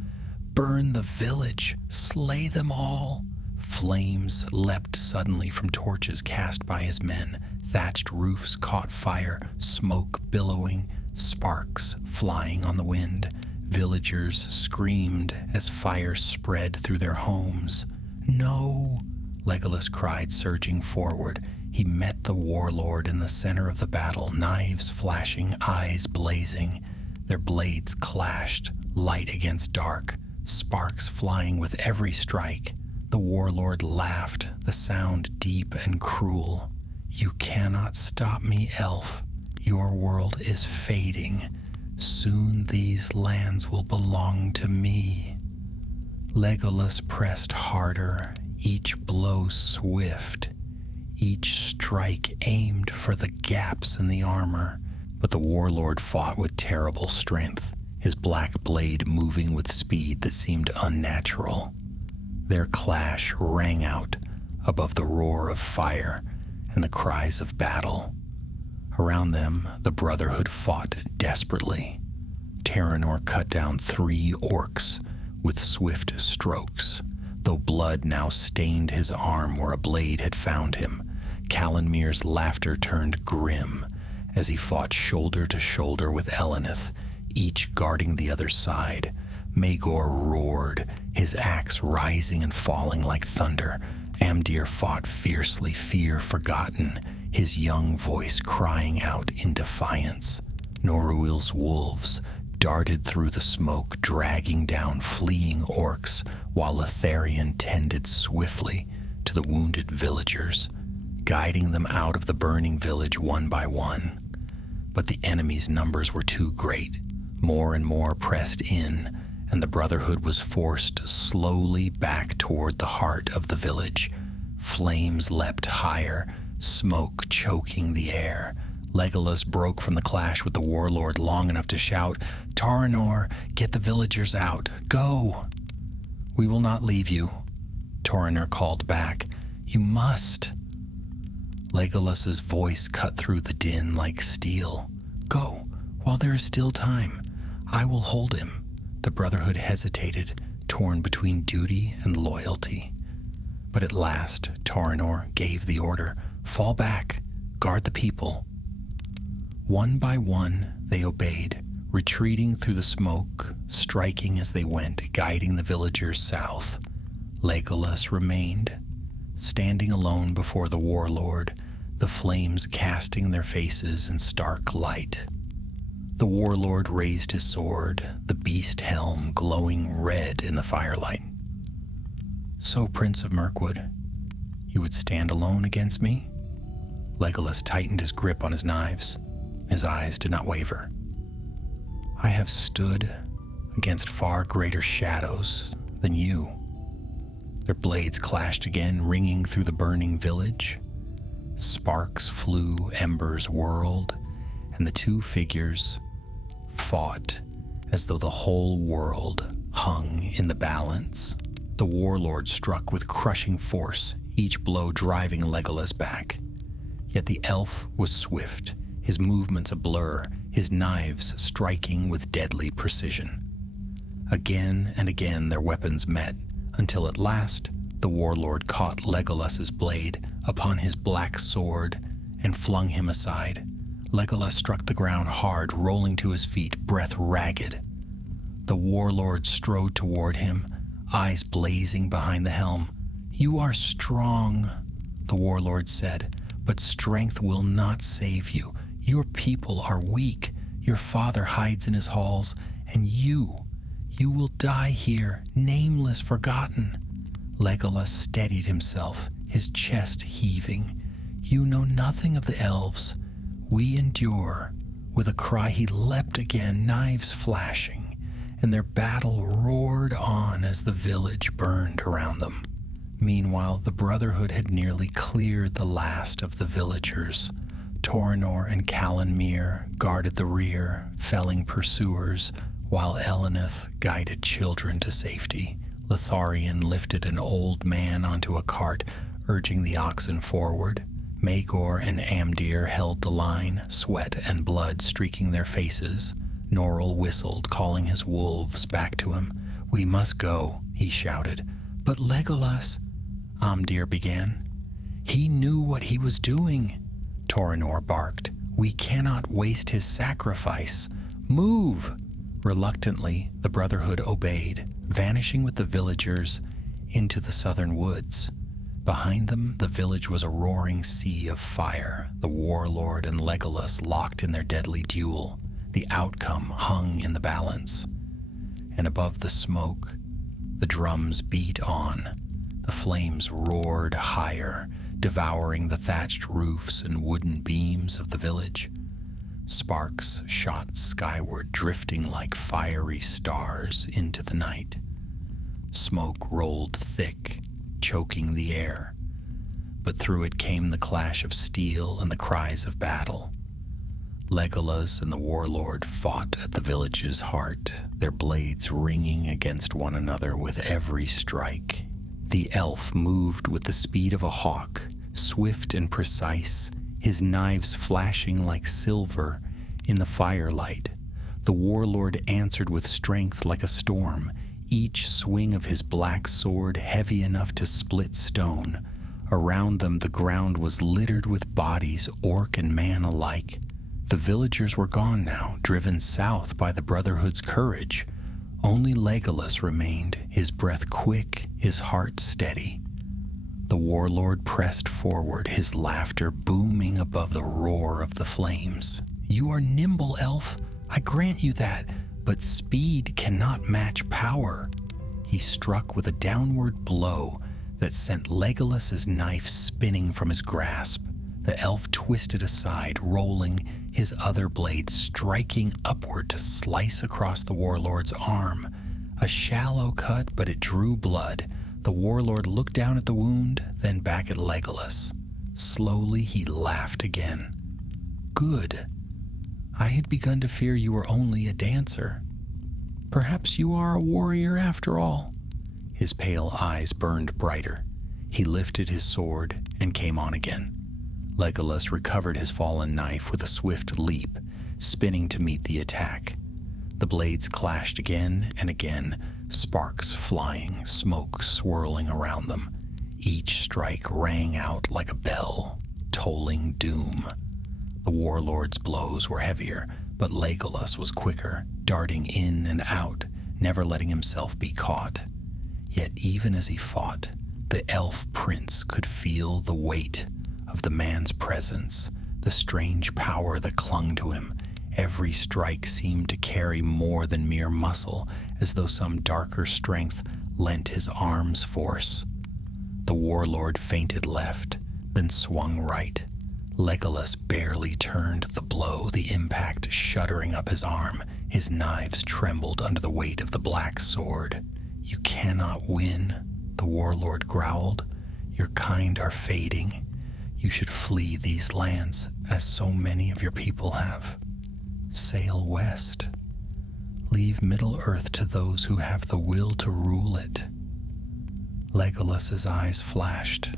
"Burn the village! Slay them all!" Flames leapt suddenly from torches cast by his men. Thatched roofs caught fire, smoke billowing, sparks flying on the wind. Villagers screamed as fire spread through their homes. "No!" Legolas cried, surging forward. He met the warlord in the center of the battle, knives flashing, eyes blazing. Their blades clashed, light against dark, sparks flying with every strike. The warlord laughed, the sound deep and cruel. "You cannot stop me, elf. Your world is fading. Soon these lands will belong to me." Legolas pressed harder, each blow swift, each strike aimed for the gaps in the armor. But the warlord fought with terrible strength, his black blade moving with speed that seemed unnatural. Their clash rang out above the roar of fire and the cries of battle. Around them, the Brotherhood fought desperately. Terranor cut down 3 orcs with swift strokes, though blood now stained his arm where a blade had found him. Calanmir's laughter turned grim as he fought shoulder to shoulder with Elenith, each guarding the other side. Maegor roared, his axe rising and falling like thunder. Amdir fought fiercely, fear forgotten, his young voice crying out in defiance. Noruil's wolves darted through the smoke, dragging down fleeing orcs, while Letharion tended swiftly to the wounded villagers, guiding them out of the burning village one by one. But the enemy's numbers were too great. More and more pressed in, and the Brotherhood was forced slowly back toward the heart of the village. Flames leapt higher, smoke choking the air. Legolas broke from the clash with the warlord long enough to shout, "Torinor, get the villagers out. Go!" "We will not leave you," Torinor called back. "You must." Legolas's voice cut through the din like steel. "Go, while there is still time. I will hold him." The Brotherhood hesitated, torn between duty and loyalty. But at last, Torinor gave the order, "Fall back, guard the people." One by one, they obeyed, retreating through the smoke, striking as they went, guiding the villagers south. Legolas remained, standing alone before the warlord, the flames casting their faces in stark light. The warlord raised his sword, the beast helm glowing red in the firelight. "So, Prince of Mirkwood, you would stand alone against me?" Legolas tightened his grip on his knives. His eyes did not waver. "I have stood against far greater shadows than you." Their blades clashed again, ringing through the burning village. Sparks flew, embers whirled, and the two figures fought as though the whole world hung in the balance. The warlord struck with crushing force, each blow driving Legolas back. Yet the elf was swift, his movements a blur, his knives striking with deadly precision. Again and again their weapons met, until at last the warlord caught Legolas's blade upon his black sword and flung him aside. Legolas struck the ground hard, rolling to his feet, breath ragged. The warlord strode toward him, eyes blazing behind the helm. "You are strong," the warlord said, "but strength will not save you. Your people are weak. Your father hides in his halls, and you will die here, nameless, forgotten." Legolas steadied himself, his chest heaving. "You know nothing of the elves. We endure." With a cry he leapt again, knives flashing, and their battle roared on as the village burned around them. Meanwhile, the Brotherhood had nearly cleared the last of the villagers. Torinor and Calanmir guarded the rear, felling pursuers, while Elenith guided children to safety. Letharion lifted an old man onto a cart, urging the oxen forward. Maegor and Amdir held the line, sweat and blood streaking their faces. Noril whistled, calling his wolves back to him. "We must go," he shouted. "But Legolas," Amdir began. "He knew what he was doing," Torinor barked. "We cannot waste his sacrifice. Move!" Reluctantly, the Brotherhood obeyed, vanishing with the villagers into the southern woods. Behind them, the village was a roaring sea of fire, the warlord and Legolas locked in their deadly duel. The outcome hung in the balance. And above the smoke, the drums beat on. The flames roared higher, devouring the thatched roofs and wooden beams of the village. Sparks shot skyward, drifting like fiery stars into the night. Smoke rolled thick, choking the air, but through it came the clash of steel and the cries of battle. Legolas and the warlord fought at the village's heart, their blades ringing against one another with every strike. The elf moved with the speed of a hawk, swift and precise, his knives flashing like silver in the firelight. The warlord answered with strength like a storm, each swing of his black sword heavy enough to split stone. Around them the ground was littered with bodies, orc and man alike. The villagers were gone now, driven south by the Brotherhood's courage. Only Legolas remained, his breath quick, his heart steady. The warlord pressed forward, his laughter booming above the roar of the flames. "You are nimble, elf. I grant you that, but speed cannot match power." He struck with a downward blow that sent Legolas's knife spinning from his grasp. The elf twisted aside, rolling, his other blade striking upward to slice across the warlord's arm. A shallow cut, but it drew blood. The warlord looked down at the wound, then back at Legolas. Slowly he laughed again. "Good. I had begun to fear you were only a dancer. Perhaps you are a warrior after all." His pale eyes burned brighter. He lifted his sword and came on again. Legolas recovered his fallen knife with a swift leap, spinning to meet the attack. The blades clashed again and again, sparks flying, smoke swirling around them. Each strike rang out like a bell, tolling doom. The warlord's blows were heavier, but Legolas was quicker, darting in and out, never letting himself be caught. Yet even as he fought, the elf prince could feel the weight of the man's presence, the strange power that clung to him. Every strike seemed to carry more than mere muscle, as though some darker strength lent his arms force. The warlord feinted left, then swung right. Legolas barely turned the blow, the impact shuddering up his arm. His knives trembled under the weight of the black sword. "You cannot win," the warlord growled. "Your kind are fading. You should flee these lands, as so many of your people have. Sail west. Leave Middle-earth to those who have the will to rule it." Legolas's eyes flashed.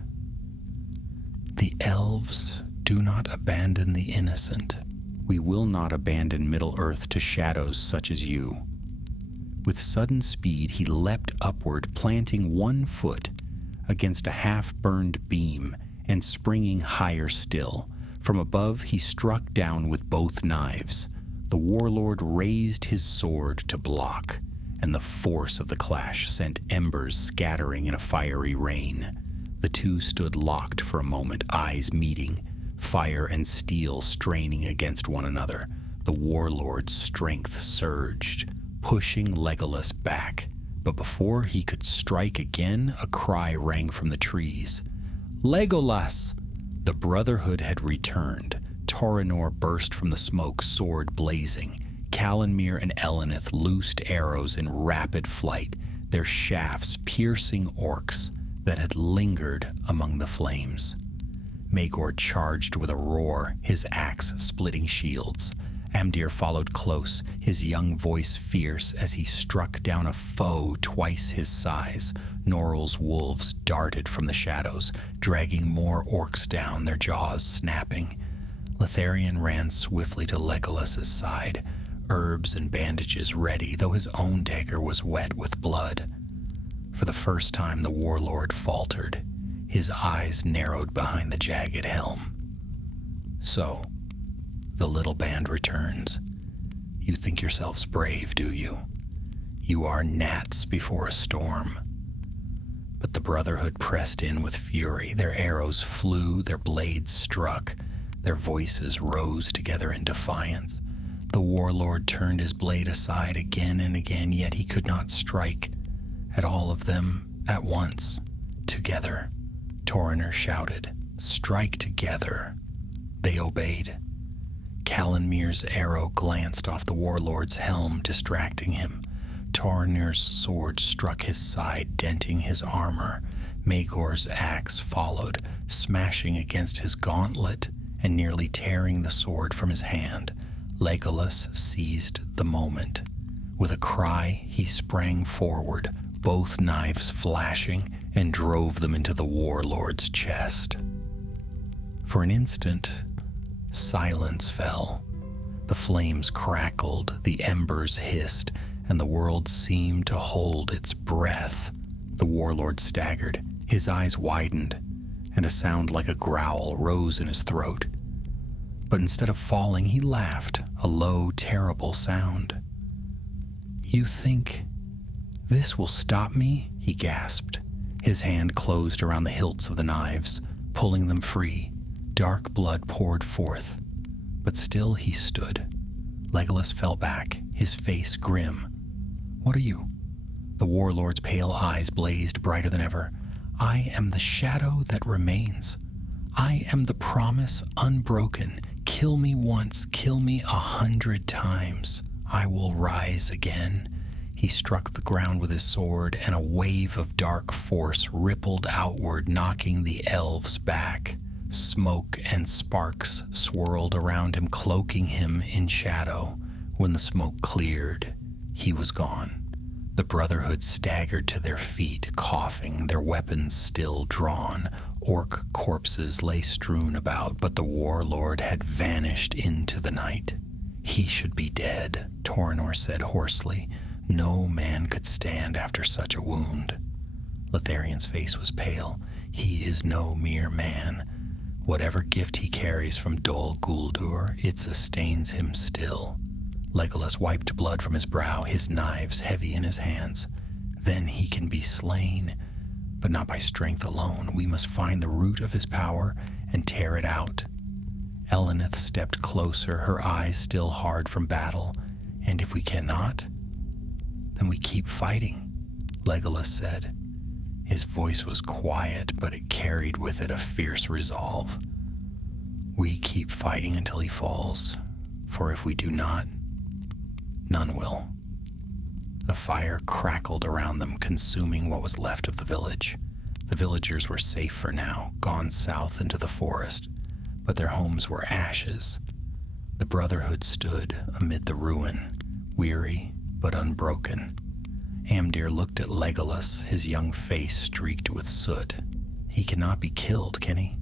"The elves do not abandon the innocent." "We will not abandon Middle-earth to shadows such as you." With sudden speed, he leapt upward, planting one foot against a half-burned beam and springing higher still. From above, he struck down with both knives. The warlord raised his sword to block, and the force of the clash sent embers scattering in a fiery rain. The two stood locked for a moment, eyes meeting, fire and steel straining against one another. The warlord's strength surged, pushing Legolas back, but before he could strike again, a cry rang from the trees. "Legolas!" The Brotherhood had returned. Torinor burst from the smoke, sword blazing. Calanmir and Elenith loosed arrows in rapid flight, their shafts piercing orcs that had lingered among the flames. Maegor charged with a roar, his axe splitting shields. Amdir followed close, his young voice fierce as he struck down a foe twice his size. Norrell's wolves darted from the shadows, dragging more orcs down, their jaws snapping. Litharion ran swiftly to Legolas's side, herbs and bandages ready, though his own dagger was wet with blood. For the first time the warlord faltered, his eyes narrowed behind the jagged helm. "So, the little band returns. You think yourselves brave, do you? You are gnats before a storm." But the Brotherhood pressed in with fury. Their arrows flew, their blades struck, their voices rose together in defiance. The warlord turned his blade aside again and again, yet he could not strike at all of them at once. "Together," Torinor shouted. "Strike together." They obeyed. Calanmir's arrow glanced off the warlord's helm, distracting him. Toranor's sword struck his side, denting his armor. Maegor's axe followed, smashing against his gauntlet and nearly tearing the sword from his hand. Legolas seized the moment. With a cry, he sprang forward, both knives flashing, and drove them into the warlord's chest. For an instant, silence fell. The flames crackled, the embers hissed, and the world seemed to hold its breath. The warlord staggered, his eyes widened, and a sound like a growl rose in his throat. But instead of falling, he laughed, a low, terrible sound. "You think this will stop me?" he gasped. His hand closed around the hilts of the knives, pulling them free. Dark blood poured forth, but still he stood. Legolas fell back, his face grim. "What are you?" The warlord's pale eyes blazed brighter than ever. "I am the shadow that remains. I am the promise unbroken. Kill me once, kill me 100 times. I will rise again." He struck the ground with his sword, and a wave of dark force rippled outward, knocking the elves back. Smoke and sparks swirled around him, cloaking him in shadow. When the smoke cleared, he was gone. The Brotherhood staggered to their feet, coughing, their weapons still drawn. Orc corpses lay strewn about, but the warlord had vanished into the night. "He should be dead," Toranor said hoarsely. "No man could stand after such a wound." Lotharion's face was pale. "He is no mere man. Whatever gift he carries from Dol Guldur, it sustains him still." Legolas wiped blood from his brow, his knives heavy in his hands. "Then he can be slain, but not by strength alone. We must find the root of his power and tear it out." Elenith stepped closer, her eyes still hard from battle. "And if we cannot, then we keep fighting," Legolas said. His voice was quiet, but it carried with it a fierce resolve. "We keep fighting until he falls, for if we do not, none will." The fire crackled around them, consuming what was left of the village. The villagers were safe for now, gone south into the forest, but their homes were ashes. The Brotherhood stood amid the ruin, weary but unbroken. Amdir looked at Legolas, his young face streaked with soot. "He cannot be killed, can he?"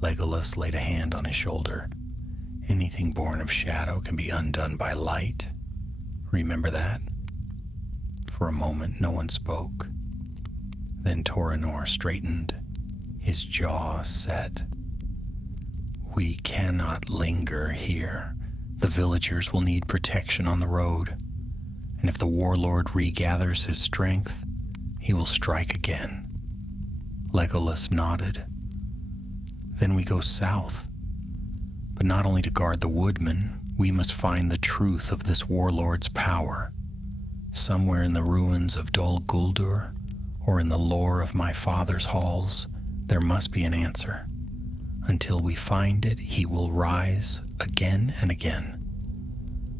Legolas laid a hand on his shoulder. "Anything born of shadow can be undone by light. Remember that?" For a moment, no one spoke. Then Toranor straightened, his jaw set. "We cannot linger here. The villagers will need protection on the road. And if the warlord regathers his strength, he will strike again." Legolas nodded. "Then we go south. But not only to guard the woodmen, we must find the truth of this warlord's power. Somewhere in the ruins of Dol Guldur, or in the lore of my father's halls, there must be an answer. Until we find it, he will rise again and again."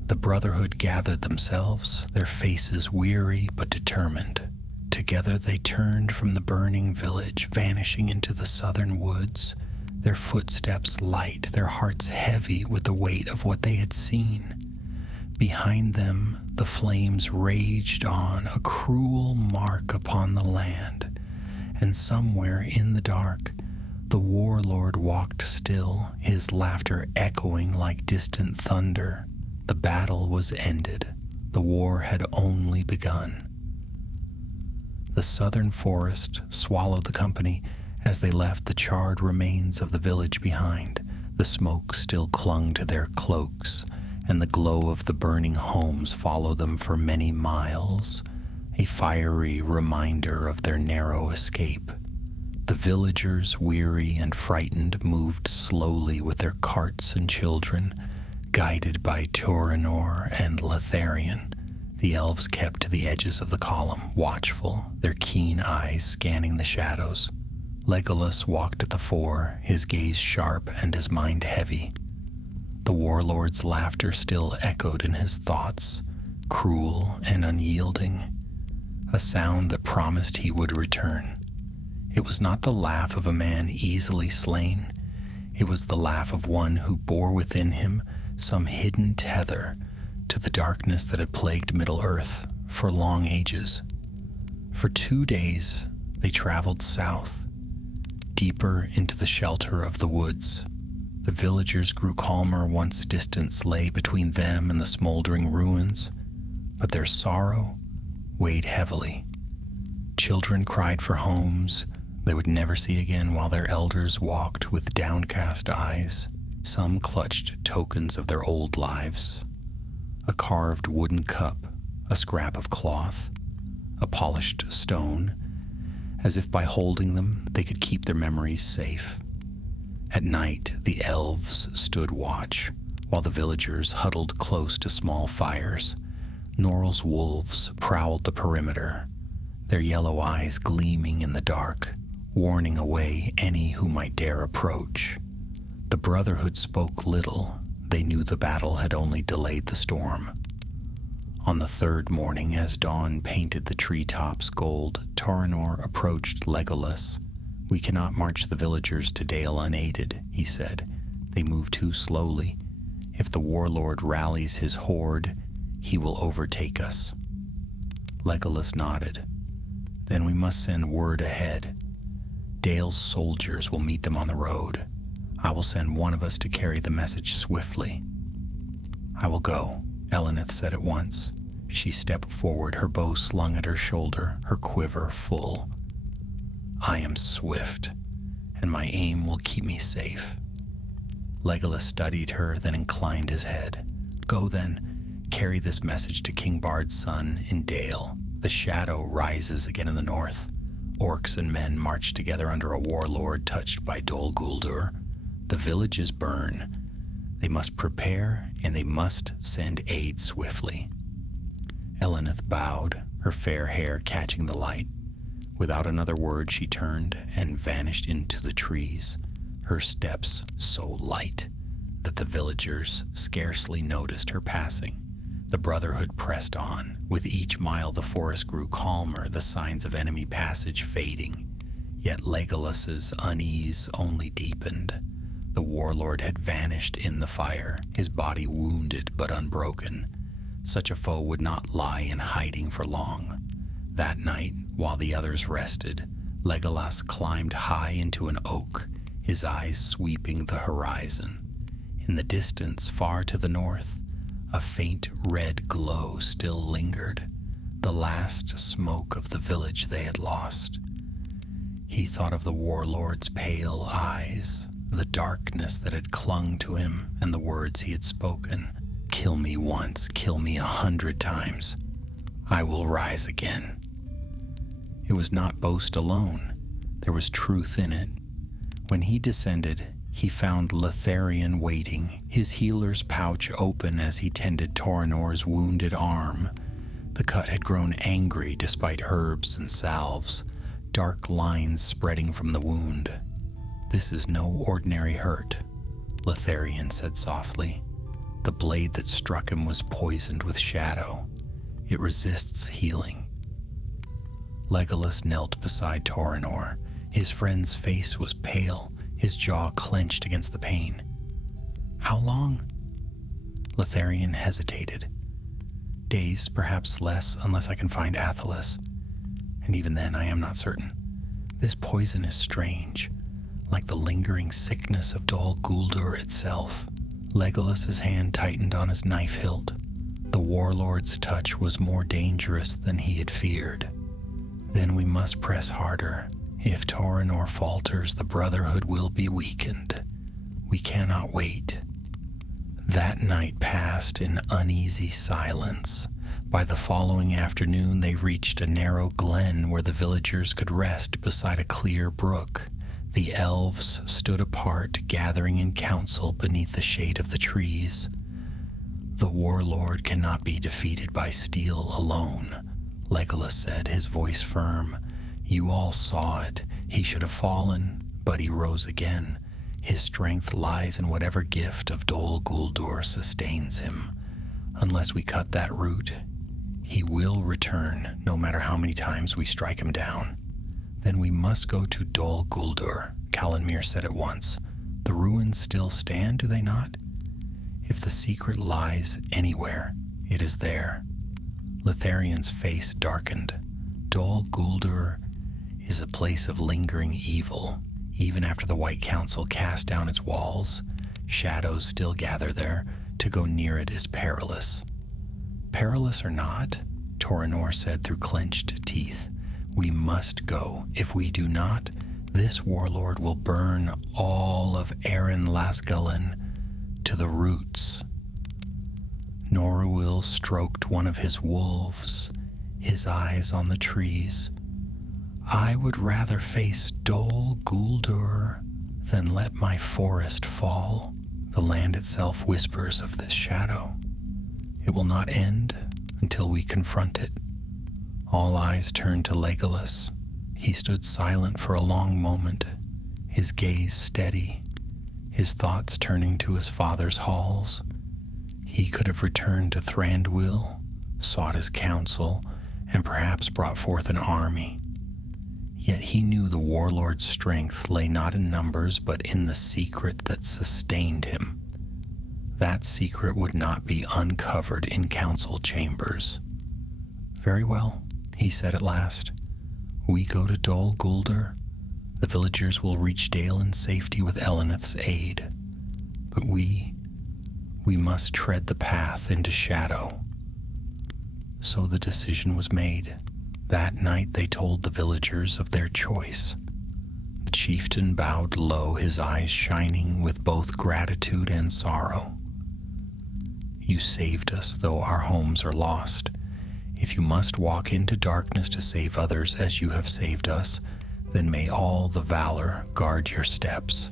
The Brotherhood gathered themselves, their faces weary but determined. Together they turned from the burning village, vanishing into the southern woods, their footsteps light, their hearts heavy with the weight of what they had seen. Behind them, the flames raged on, a cruel mark upon the land, and somewhere in the dark, the warlord walked still, his laughter echoing like distant thunder. The battle was ended. The war had only begun. The southern forest swallowed the company as they left the charred remains of the village behind. The smoke still clung to their cloaks, and the glow of the burning homes followed them for many miles, a fiery reminder of their narrow escape. The villagers, weary and frightened, moved slowly with their carts and children, guided by Toranor and Lotharion. The elves kept to the edges of the column, watchful, their keen eyes scanning the shadows. Legolas walked at the fore, his gaze sharp and his mind heavy. The warlord's laughter still echoed in his thoughts, cruel and unyielding, a sound that promised he would return. It was not the laugh of a man easily slain. It was the laugh of one who bore within him some hidden tether to the darkness that had plagued Middle-earth for long ages. For 2 days they traveled south, deeper into the shelter of the woods. The villagers grew calmer once distance lay between them and the smoldering ruins, but their sorrow weighed heavily. Children cried for homes they would never see again, while their elders walked with downcast eyes. Some clutched tokens of their old lives: a carved wooden cup, a scrap of cloth, a polished stone, as if by holding them they could keep their memories safe. At night, the elves stood watch, while the villagers huddled close to small fires. Norrell's wolves prowled the perimeter, their yellow eyes gleaming in the dark, warning away any who might dare approach. The Brotherhood spoke little. They knew the battle had only delayed the storm. On the third morning, as dawn painted the treetops gold, Torinor approached Legolas. "We cannot march the villagers to Dale unaided," he said. "They move too slowly. If the warlord rallies his horde, he will overtake us." Legolas nodded. "Then we must send word ahead. Dale's soldiers will meet them on the road. I will send one of us to carry the message swiftly." "I will go," Elenith said at once. She stepped forward, her bow slung at her shoulder, her quiver full. "I am swift, and my aim will keep me safe." Legolas studied her, then inclined his head. "Go then, carry this message to King Bard's son in Dale. The shadow rises again in the north. Orcs and men march together under a warlord touched by Dol Guldur. The villages burn. They must prepare, and they must send aid swiftly." Elenith bowed, her fair hair catching the light. Without another word, she turned and vanished into the trees, her steps so light that the villagers scarcely noticed her passing. The Brotherhood pressed on. With each mile the forest grew calmer, the signs of enemy passage fading. Yet Legolas's unease only deepened. The warlord had vanished in the fire, his body wounded but unbroken. Such a foe would not lie in hiding for long. That night, while the others rested, Legolas climbed high into an oak, his eyes sweeping the horizon. In the distance, far to the north, a faint red glow still lingered, the last smoke of the village they had lost. He thought of the warlord's pale eyes, the darkness that had clung to him, and the words he had spoken. "Kill me once, kill me 100 times. I will rise again." It was not boast alone. There was truth in it. When he descended, he found Letharion waiting, his healer's pouch open as he tended Torinor's wounded arm. The cut had grown angry despite herbs and salves, dark lines spreading from the wound. "This is no ordinary hurt," Letharion said softly. "The blade that struck him was poisoned with shadow. It resists healing." Legolas knelt beside Torinor. His friend's face was pale, his jaw clenched against the pain. "How long?" Letharion hesitated. "Days, perhaps less, unless I can find Athelas. And even then, I am not certain. This poison is strange, like the lingering sickness of Dol Guldur itself." Legolas's hand tightened on his knife hilt. The warlord's touch was more dangerous than he had feared. "Then we must press harder. If Torinor falters, the Brotherhood will be weakened. We cannot wait." That night passed in uneasy silence. By the following afternoon, they reached a narrow glen where the villagers could rest beside a clear brook. The elves stood apart, gathering in council beneath the shade of the trees. "The warlord cannot be defeated by steel alone," Legolas said, his voice firm. "You all saw it. He should have fallen, but he rose again. His strength lies in whatever gift of Dol Guldur sustains him. Unless we cut that root, he will return, no matter how many times we strike him down. Then we must go to Dol Guldur, Calanmir said at once. The ruins still stand, do they not? If the secret lies anywhere, it is there. Litharion's face darkened. Dol Guldur is a place of lingering evil. Even after the White Council cast down its walls, shadows still gather there. To go near it is perilous. Perilous or not, Torinor said through clenched teeth, we must go. If we do not, this warlord will burn all of Aaron Lasgullen to the roots. Noruil stroked one of his wolves, his eyes on the trees. I would rather face Dol Guldur than let my forest fall. The land itself whispers of this shadow. It will not end until we confront it. All eyes turned to Legolas. He stood silent for a long moment, his gaze steady, his thoughts turning to his father's halls. He could have returned to Thranduil, sought his counsel, and perhaps brought forth an army. Yet he knew the warlord's strength lay not in numbers, but in the secret that sustained him. That secret would not be uncovered in council chambers. Very well, he said at last. We go to Dol Guldur. The villagers will reach Dale in safety with Eleneth's aid. But we must tread the path into shadow. So the decision was made. That night they told the villagers of their choice. The chieftain bowed low, his eyes shining with both gratitude and sorrow. You saved us, though our homes are lost. If you must walk into darkness to save others as you have saved us, then may all the valor guard your steps.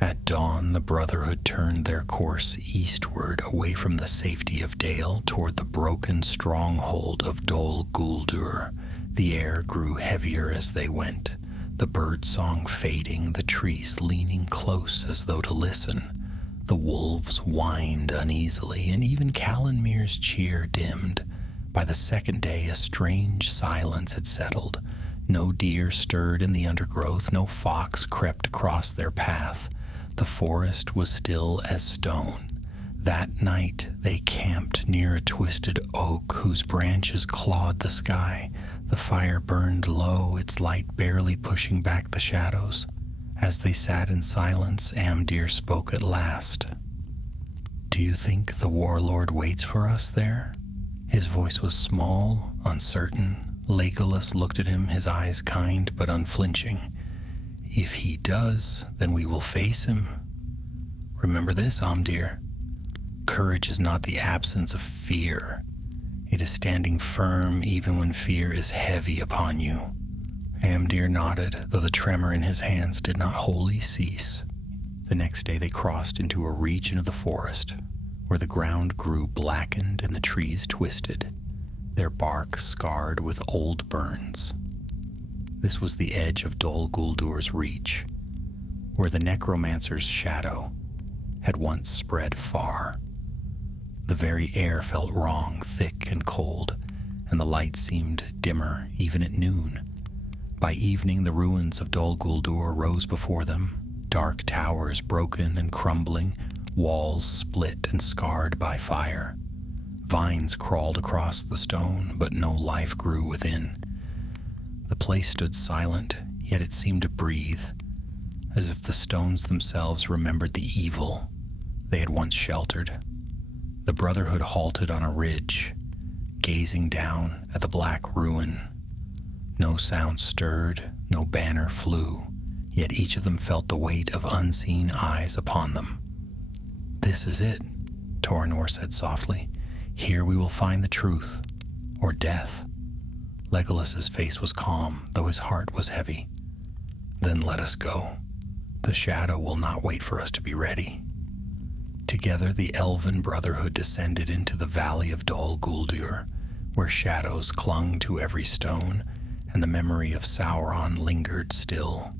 At dawn, the Brotherhood turned their course eastward, away from the safety of Dale, toward the broken stronghold of Dol Guldur. The air grew heavier as they went, the bird song fading, the trees leaning close as though to listen. The wolves whined uneasily, and even Calanmir's cheer dimmed. By the second day, a strange silence had settled. No deer stirred in the undergrowth, no fox crept across their path. The forest was still as stone. That night they camped near a twisted oak whose branches clawed the sky. The fire burned low, its light barely pushing back the shadows. As they sat in silence, Amdir spoke at last. Do you think the warlord waits for us there? His voice was small, uncertain. Legolas looked at him, his eyes kind but unflinching. If he does, then we will face him. Remember this, Amdir. Courage is not the absence of fear. It is standing firm even when fear is heavy upon you. Amdir nodded, though the tremor in his hands did not wholly cease. The next day they crossed into a region of the forest, where the ground grew blackened and the trees twisted, their bark scarred with old burns. This was the edge of Dol Guldur's reach, where the necromancer's shadow had once spread far. The very air felt wrong, thick and cold, and the light seemed dimmer even at noon. By evening, the ruins of Dol Guldur rose before them, dark towers broken and crumbling, walls split and scarred by fire. Vines crawled across the stone, but no life grew within. The place stood silent, yet it seemed to breathe, as if the stones themselves remembered the evil they had once sheltered. The Brotherhood halted on a ridge, gazing down at the black ruin. No sound stirred, no banner flew, yet each of them felt the weight of unseen eyes upon them. This is it, Torinor said softly. Here we will find the truth, or death. Legolas's face was calm, though his heart was heavy. Then let us go. The shadow will not wait for us to be ready. Together the Elven Brotherhood descended into the valley of Dol Guldur, where shadows clung to every stone, and the memory of Sauron lingered still.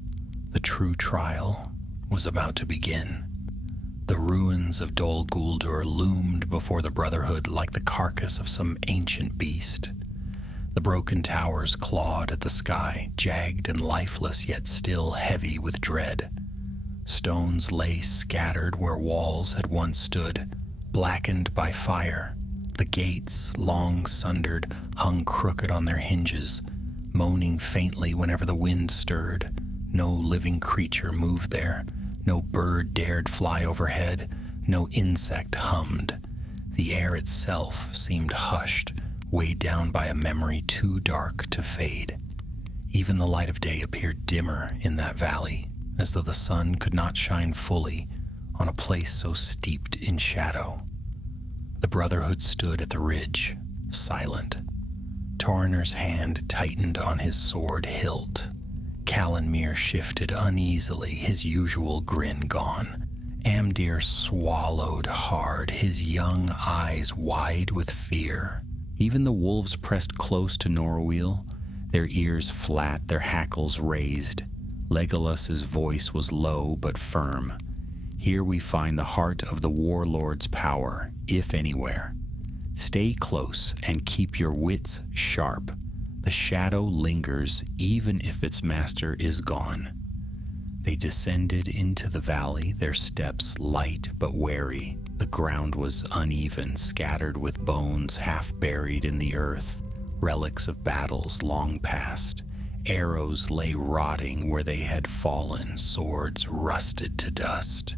The true trial was about to begin. The ruins of Dol Guldur loomed before the Brotherhood like the carcass of some ancient beast. The broken towers clawed at the sky, jagged and lifeless, yet still heavy with dread. Stones lay scattered where walls had once stood, blackened by fire. The gates, long sundered, hung crooked on their hinges, moaning faintly whenever the wind stirred. No living creature moved there. No bird dared fly overhead. No insect hummed. The air itself seemed hushed, weighed down by a memory too dark to fade. Even the light of day appeared dimmer in that valley, as though the sun could not shine fully on a place so steeped in shadow. The Brotherhood stood at the ridge, silent. Torriner's hand tightened on his sword hilt. Calanmir shifted uneasily, his usual grin gone. Amdir swallowed hard, his young eyes wide with fear. Even the wolves pressed close to Norwheel, their ears flat, their hackles raised. Legolas's voice was low but firm. Here we find the heart of the warlord's power, if anywhere. Stay close and keep your wits sharp. The shadow lingers even if its master is gone. They descended into the valley, their steps light but wary. The ground was uneven, scattered with bones half buried in the earth, relics of battles long past. Arrows lay rotting where they had fallen, swords rusted to dust.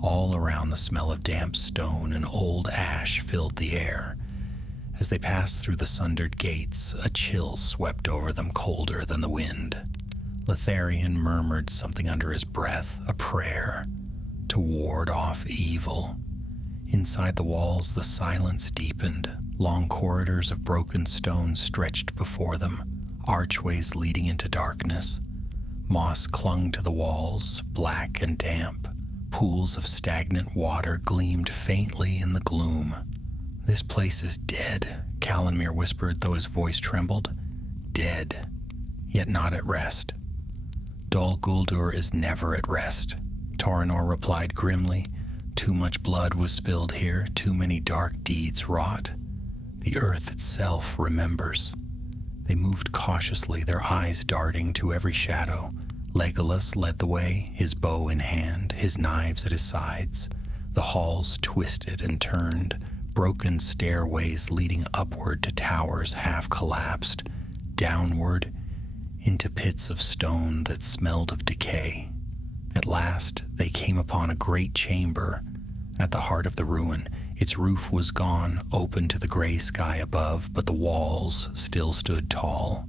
All around, the smell of damp stone and old ash filled the air. As they passed through the sundered gates, a chill swept over them, colder than the wind. Litharian murmured something under his breath, a prayer, to ward off evil. Inside the walls, the silence deepened. Long corridors of broken stone stretched before them, archways leading into darkness. Moss clung to the walls, black and damp. Pools of stagnant water gleamed faintly in the gloom. "This place is dead," Calanmir whispered, though his voice trembled. "Dead, yet not at rest." "Dol Guldur is never at rest," Torrinor replied grimly. "Too much blood was spilled here, too many dark deeds wrought. The earth itself remembers." They moved cautiously, their eyes darting to every shadow. Legolas led the way, his bow in hand, his knives at his sides. The halls twisted and turned, broken stairways leading upward to towers half collapsed, downward into pits of stone that smelled of decay. At last they came upon a great chamber at the heart of the ruin. Its roof was gone, open to the gray sky above, but the walls still stood tall.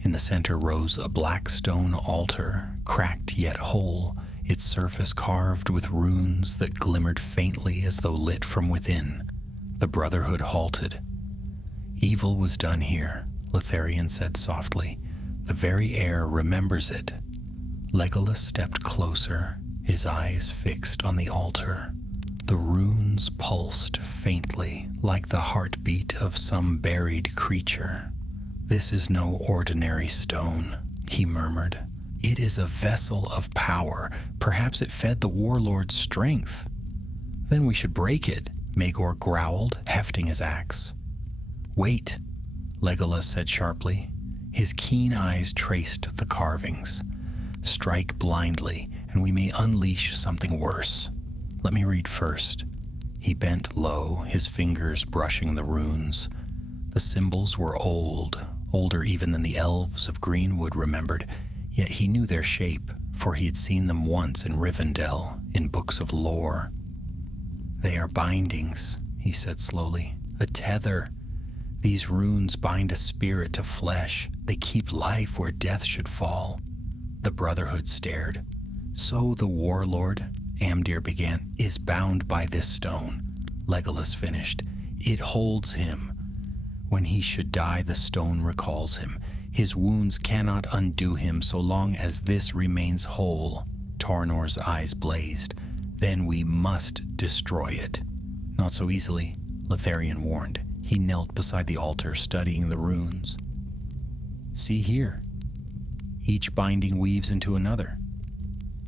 In the center rose a black stone altar, cracked yet whole, its surface carved with runes that glimmered faintly as though lit from within. The Brotherhood halted. "Evil was done here," Litharian said softly. "The very air remembers it." Legolas stepped closer, his eyes fixed on the altar. The runes pulsed faintly, like the heartbeat of some buried creature. "This is no ordinary stone," he murmured. "It is a vessel of power. Perhaps it fed the warlord's strength." "Then we should break it," Maegor growled, hefting his axe. "Wait," Legolas said sharply. His keen eyes traced the carvings. "Strike blindly, and we may unleash something worse. Let me read first." He bent low, his fingers brushing the runes. The symbols were old, older even than the elves of Greenwood remembered, yet he knew their shape, for he had seen them once in Rivendell, in books of lore. "They are bindings," he said slowly. "A tether. These runes bind a spirit to flesh. They keep life where death should fall." The Brotherhood stared. "So the warlord," Amdir began, "is bound by this stone," Legolas finished. "It holds him. When he should die, the stone recalls him. His wounds cannot undo him so long as this remains whole." Torrinor's eyes blazed. "Then we must destroy it." "Not so easily," Litharian warned. He knelt beside the altar, studying the runes. "See here. Each binding weaves into another.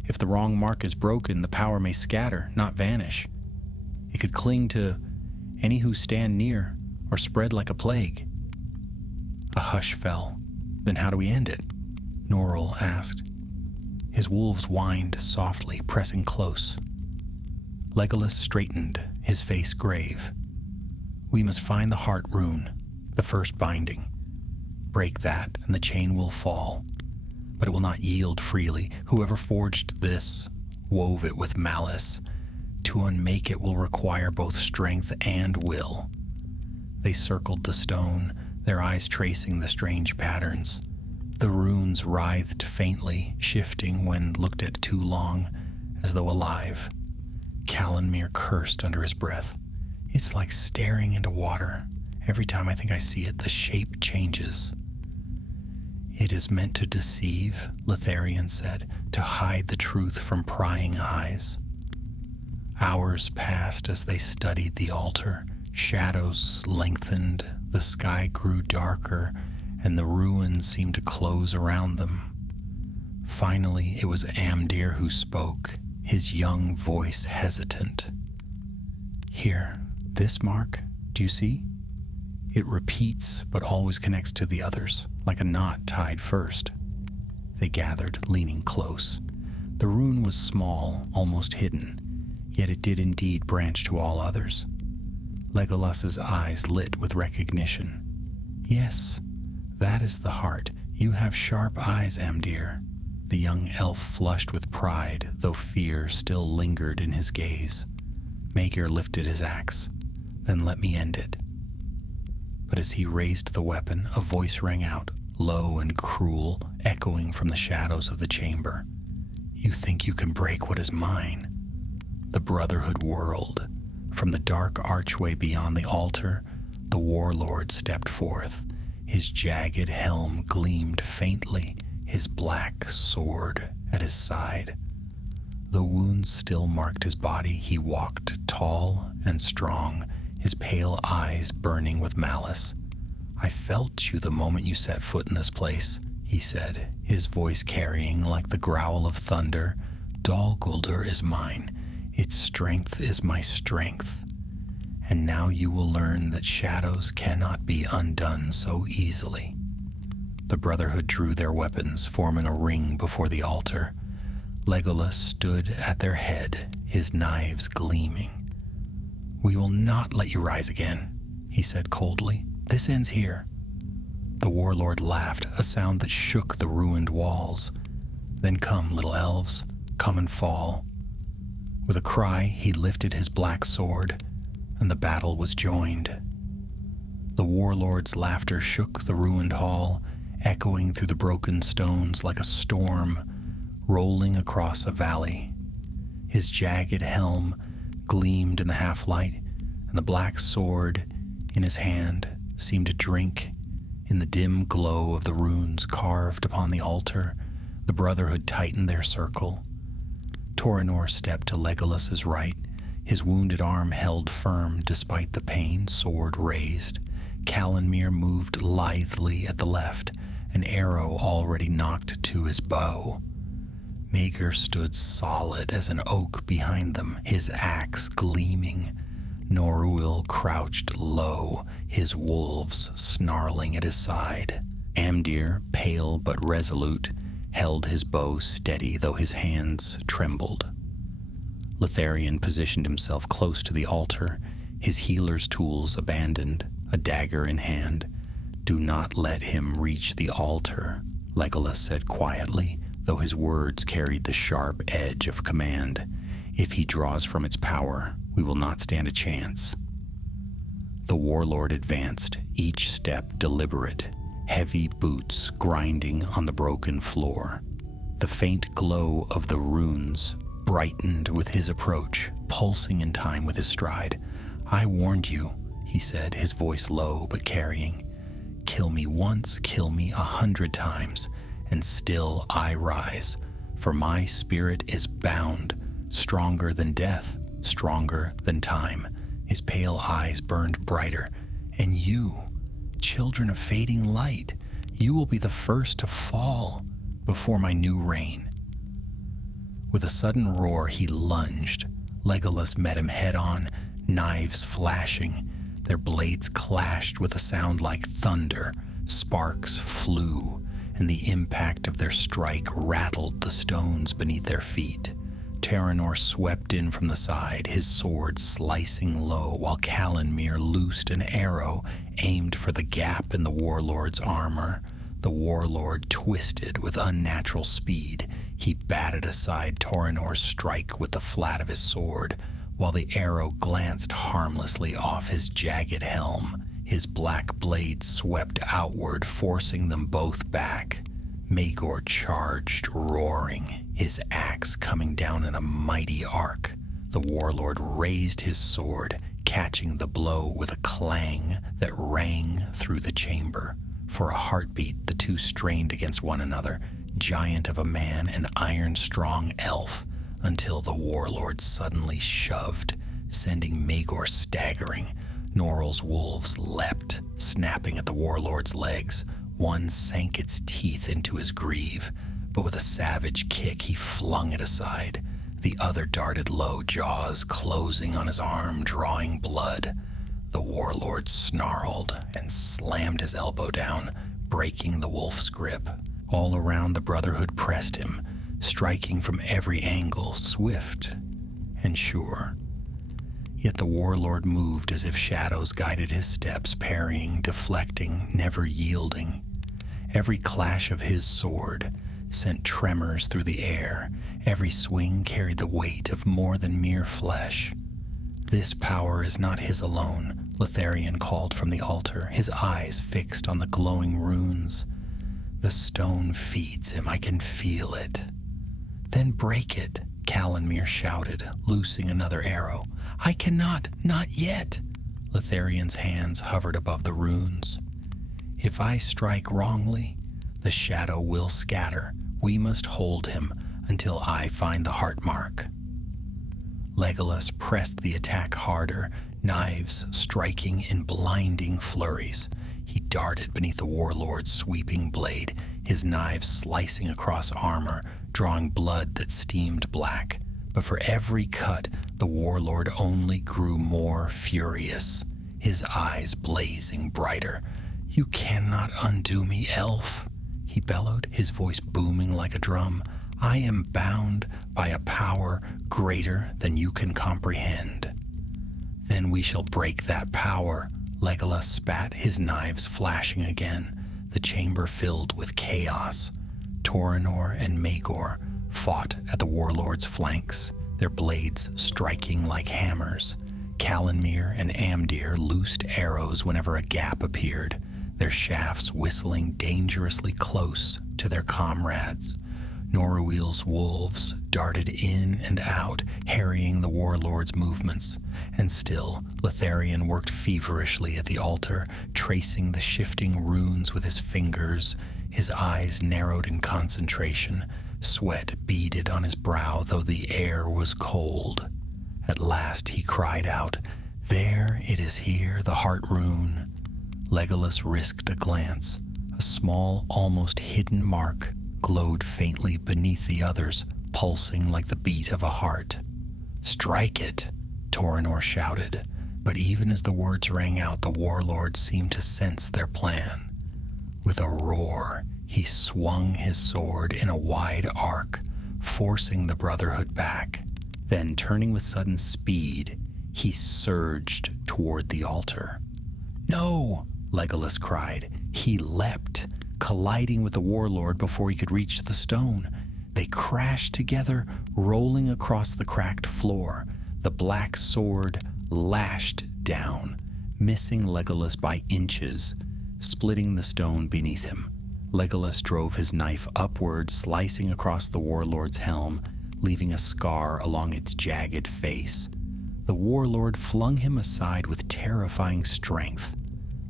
If the wrong mark is broken, the power may scatter, not vanish. It could cling to any who stand near, or spread like a plague." A hush fell. "Then how do we end it?" Norrell asked. His wolves whined softly, pressing close. Legolas straightened, his face grave. "We must find the heart rune, the first binding. Break that, and the chain will fall. But it will not yield freely. Whoever forged this wove it with malice. To unmake it will require both strength and will." They circled the stone, their eyes tracing the strange patterns. The runes writhed faintly, shifting when looked at too long, as though alive. Callanmere cursed under his breath. "It's like staring into water. Every time I think I see it, the shape changes." "It is meant to deceive," Litharian said, "to hide the truth from prying eyes." Hours passed as they studied the altar. Shadows lengthened, the sky grew darker, and the ruins seemed to close around them. Finally, it was Amdir who spoke, his young voice hesitant. "Here, this mark, do you see? It repeats, but always connects to the others, like a knot tied first." They gathered, leaning close. The rune was small, almost hidden, yet it did indeed branch to all others. Legolas's eyes lit with recognition. "Yes, that is the heart. You have sharp eyes, Amdir." The young elf flushed with pride, though fear still lingered in his gaze. Maegir lifted his axe. "Then let me end it." But as he raised the weapon, a voice rang out, low and cruel, echoing from the shadows of the chamber. "You think you can break what is mine?" The Brotherhood whirled. From the dark archway beyond the altar, the warlord stepped forth. His jagged helm gleamed faintly, his black sword at his side. Though wounds still marked his body, he walked tall and strong, his pale eyes burning with malice. "I felt you the moment you set foot in this place," he said, his voice carrying like the growl of thunder. "Dol Guldur is mine. Its strength is my strength. And now you will learn that shadows cannot be undone so easily." The Brotherhood drew their weapons, forming a ring before the altar. Legolas stood at their head, his knives gleaming. "We will not let you rise again," he said coldly. "This ends here." The warlord laughed, a sound that shook the ruined walls. "Then come, little elves, come and fall." With a cry, he lifted his black sword, and the battle was joined. The warlord's laughter shook the ruined hall, echoing through the broken stones like a storm rolling across a valley. His jagged helm gleamed in the half-light, and the black sword in his hand seemed to drink in the dim glow of the runes carved upon the altar. The Brotherhood tightened their circle. Torinor stepped to Legolas's right, his wounded arm held firm despite the pain, sword raised. Callanmere moved lithely at the left, an arrow already knocked to his bow. Maegir stood solid as an oak behind them, his axe gleaming. Norrell crouched low, his wolves snarling at his side. Amdir, pale but resolute, held his bow steady, though his hands trembled. Litharian positioned himself close to the altar, his healer's tools abandoned, a dagger in hand. "Do not let him reach the altar," Legolas said quietly, though his words carried the sharp edge of command. "If he draws from its power, we will not stand a chance." The warlord advanced, each step deliberate, heavy boots grinding on the broken floor. The faint glow of the runes brightened with his approach, pulsing in time with his stride. "I warned you," he said, his voice low but carrying. "Kill me once, kill me 100 times, and still I rise, for my spirit is bound, stronger than death, stronger than time." His pale eyes burned brighter. "And you, children of fading light, you will be the first to fall before my new reign." With a sudden roar, he lunged. Legolas met him head-on, knives flashing. Their blades clashed with a sound like thunder. Sparks flew, and the impact of their strike rattled the stones beneath their feet. Terranor swept in from the side, his sword slicing low, while Calanmir loosed an arrow aimed for the gap in the warlord's armor. The warlord twisted with unnatural speed. He batted aside Toranor's strike with the flat of his sword, while the arrow glanced harmlessly off his jagged helm. His black blade swept outward, forcing them both back. Maegor charged, roaring, his axe coming down in a mighty arc. The warlord raised his sword, catching the blow with a clang that rang through the chamber. For a heartbeat, the two strained against one another, giant of a man and iron-strong elf, until the warlord suddenly shoved, sending Maegor staggering. Norrell's wolves leapt, snapping at the warlord's legs. One sank its teeth into his greave, but with a savage kick he flung it aside. The other darted low, jaws closing on his arm, drawing blood. The warlord snarled and slammed his elbow down, breaking the wolf's grip. All around, the Brotherhood pressed him, striking from every angle, swift and sure. Yet the warlord moved as if shadows guided his steps, parrying, deflecting, never yielding. Every clash of his sword sent tremors through the air. Every swing carried the weight of more than mere flesh. "This power is not his alone," Letharian called from the altar, his eyes fixed on the glowing runes. "The stone feeds him, I can feel it." "Then break it," Calanmir shouted, loosing another arrow. "I cannot, not yet." Letharian's hands hovered above the runes. "If I strike wrongly, the shadow will scatter. We must hold him until I find the heart mark." Legolas pressed the attack harder, knives striking in blinding flurries. He darted beneath the warlord's sweeping blade, his knives slicing across armor, drawing blood that steamed black. But for every cut, the warlord only grew more furious, his eyes blazing brighter. "You cannot undo me, elf," he bellowed, his voice booming like a drum. "I am bound by a power greater than you can comprehend." "Then we shall break that power," Legolas spat, his knives flashing again. The chamber filled with chaos. Toranor and Maegor fought at the warlord's flanks, their blades striking like hammers. Calanmir and Amdir loosed arrows whenever a gap appeared, their shafts whistling dangerously close to their comrades. Noruil's wolves darted in and out, harrying the warlord's movements. And still, Letharian worked feverishly at the altar, tracing the shifting runes with his fingers. His eyes narrowed in concentration. Sweat beaded on his brow, though the air was cold. At last he cried out, "There it is here, the heart rune." Legolas risked a glance. A small, almost hidden mark glowed faintly beneath the others, pulsing like the beat of a heart. "Strike it," Toranor shouted, but even as the words rang out, the warlord seemed to sense their plan. With a roar, he swung his sword in a wide arc, forcing the Brotherhood back. Then, turning with sudden speed, he surged toward the altar. "No!" Legolas cried. He leapt, colliding with the warlord before he could reach the stone. They crashed together, rolling across the cracked floor. The black sword lashed down, missing Legolas by inches, splitting the stone beneath him. Legolas drove his knife upward, slicing across the warlord's helm, leaving a scar along its jagged face. The warlord flung him aside with terrifying strength.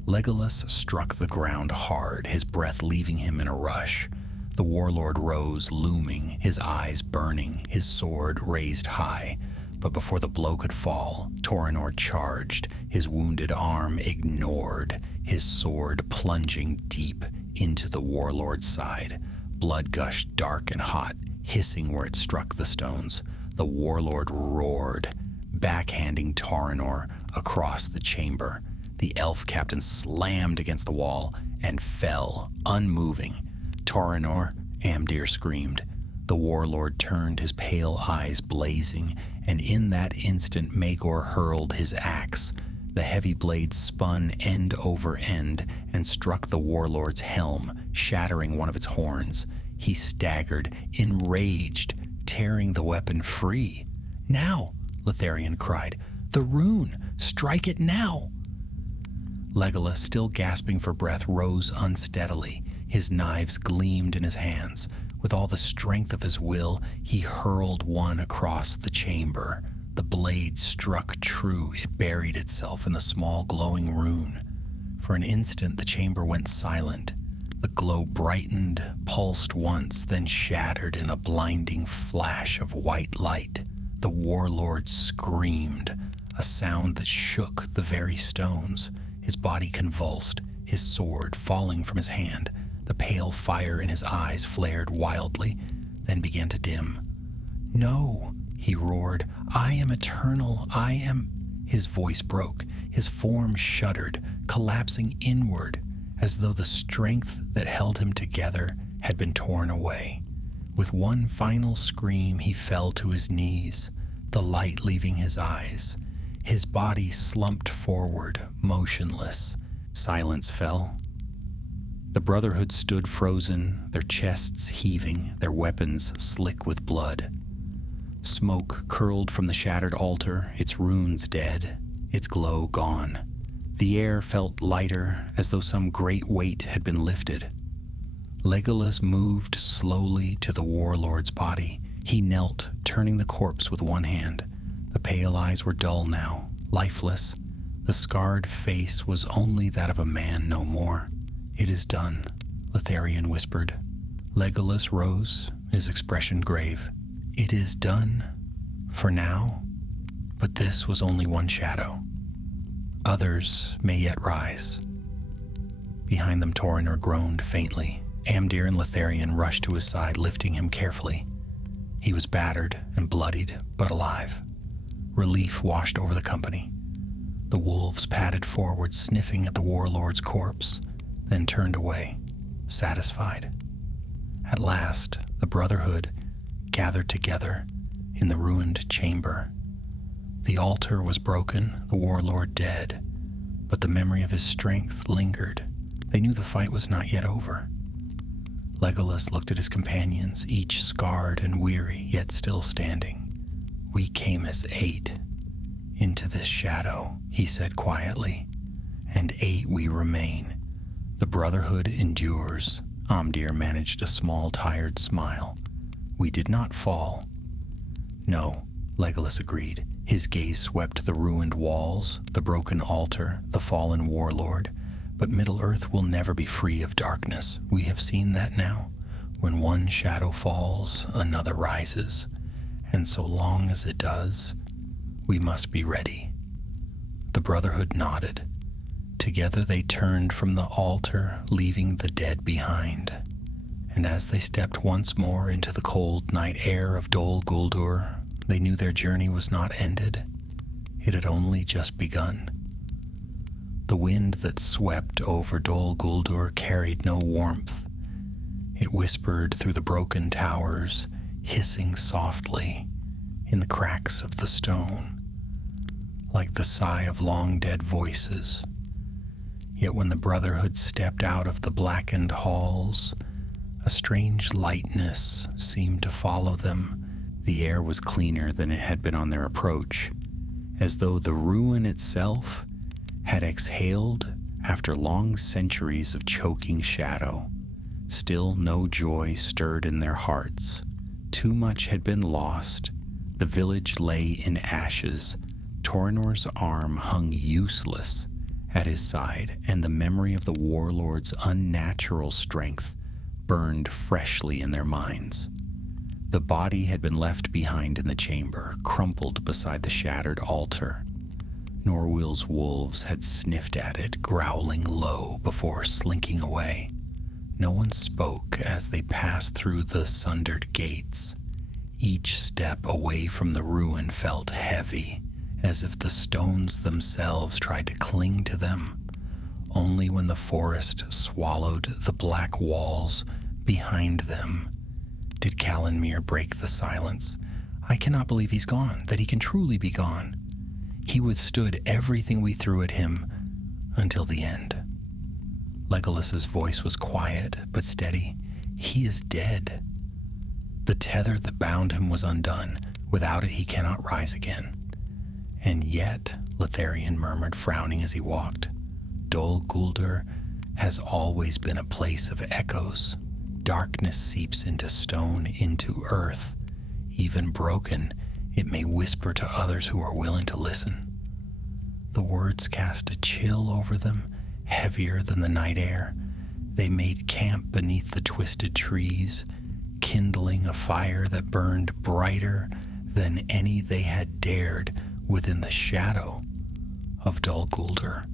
Legolas struck the ground hard, his breath leaving him in a rush. The warlord rose, looming, his eyes burning, his sword raised high. But before the blow could fall, Toranor charged, his wounded arm ignored, his sword plunging deep into the warlord's side. Blood gushed dark and hot. hissing where it struck the stones. The warlord roared, backhanding Torinor across the chamber. The elf captain slammed against the wall and fell, unmoving. Torinor, Amdir screamed. The warlord turned, his pale eyes blazing, and in that instant Magor hurled his axe. The heavy blade spun end over end and struck the warlord's helm, shattering one of its horns. He staggered, enraged, tearing the weapon free. "Now!" Litharion cried. "The rune! Strike it now!" Legolas, still gasping for breath, rose unsteadily. His knives gleamed in his hands. With all the strength of his will, he hurled one across the chamber. The blade struck true. It buried itself in the small glowing rune. For an instant, the chamber went silent. The glow brightened, pulsed once, then shattered in a blinding flash of white light. The warlord screamed, a sound that shook the very stones. His body convulsed, his sword falling from his hand. The pale fire in his eyes flared wildly, then began to dim. "No!" he roared. "I am eternal. I am—" His voice broke. His form shuddered, collapsing inward, as though the strength that held him together had been torn away. With one final scream, he fell to his knees, the light leaving his eyes. His body slumped forward, motionless. Silence fell. The Brotherhood stood frozen, their chests heaving, their weapons slick with blood. Smoke curled from the shattered altar, its runes dead, its glow gone. The air felt lighter, as though some great weight had been lifted. Legolas moved slowly to the warlord's body. He knelt, turning the corpse with one hand. The pale eyes were dull now, lifeless. The scarred face was only that of a man, no more. "It is done," Litharion whispered. Legolas rose, his expression grave. "It is done, for now." But this was only one shadow. Others may yet rise. Behind them, Torinor groaned faintly. Amdir and Litharion rushed to his side, lifting him carefully. He was battered and bloodied, but alive. Relief washed over the company. The wolves padded forward, sniffing at the warlord's corpse, then turned away, satisfied. At last, the Brotherhood gathered together in the ruined chamber. The altar was broken, the warlord dead, but the memory of his strength lingered. They knew the fight was not yet over. Legolas looked at his companions, each scarred and weary, yet still standing. "We came as 8 into this shadow," he said quietly, "and 8 we remain. The Brotherhood endures." Amdir managed a small, tired smile. "We did not fall." "No," Legolas agreed. His gaze swept the ruined walls, the broken altar, the fallen warlord. "But Middle-earth will never be free of darkness. We have seen that now. When one shadow falls, another rises. And so long as it does, we must be ready." The Brotherhood nodded. Together they turned from the altar, leaving the dead behind. And as they stepped once more into the cold night air of Dol Guldur, they knew their journey was not ended. It had only just begun. The wind that swept over Dol Guldur carried no warmth. It whispered through the broken towers, hissing softly in the cracks of the stone, like the sigh of long-dead voices. Yet when the Brotherhood stepped out of the blackened halls, a strange lightness seemed to follow them. The air was cleaner than it had been on their approach, as though the ruin itself had exhaled after long centuries of choking shadow. Still no joy stirred in their hearts. Too much had been lost. The village lay in ashes. Torinor's arm hung useless at his side, and the memory of the warlord's unnatural strength burned freshly in their minds. The body had been left behind in the chamber, crumpled beside the shattered altar. Norwil's wolves had sniffed at it, growling low before slinking away. No one spoke as they passed through the sundered gates. Each step away from the ruin felt heavy, as if the stones themselves tried to cling to them. Only when the forest swallowed the black walls behind them did Calanmir break the silence. I cannot believe he's gone, that he can truly be gone. He withstood everything we threw at him until the end. Legolas's voice was quiet but steady. He is dead. The tether that bound him was undone. Without it, he cannot rise again. And yet, Lothlorien murmured, frowning as he walked, Dol Guldur has always been a place of echoes. Darkness seeps into stone, into earth. Even broken, it may whisper to others who are willing to listen. The words cast a chill over them, heavier than the night air. They made camp beneath the twisted trees, kindling a fire that burned brighter than any they had dared within the shadow of Dol Guldur.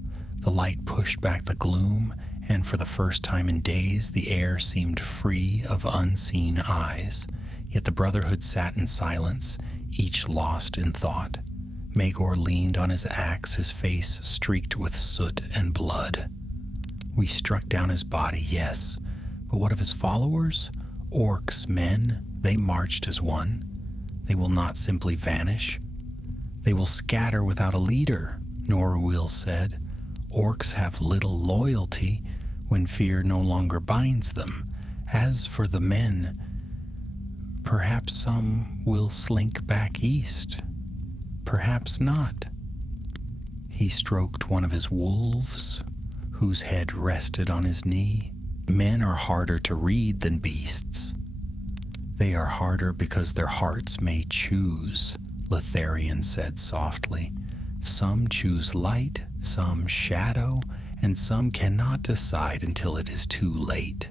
The light pushed back the gloom, and for the first time in days, the air seemed free of unseen eyes. Yet the Brotherhood sat in silence, each lost in thought. Maegor leaned on his axe, his face streaked with soot and blood. We struck down his body, yes, but what of his followers? Orcs, men, they marched as one. They will not simply vanish. They will scatter without a leader, Norwil said. Orcs have little loyalty when fear no longer binds them. As for the men, perhaps some will slink back east. Perhaps not. He stroked one of his wolves, whose head rested on his knee. Men are harder to read than beasts. They are harder because their hearts may choose, Lothlorien said softly. Some choose light, some shadow, and some cannot decide until it is too late.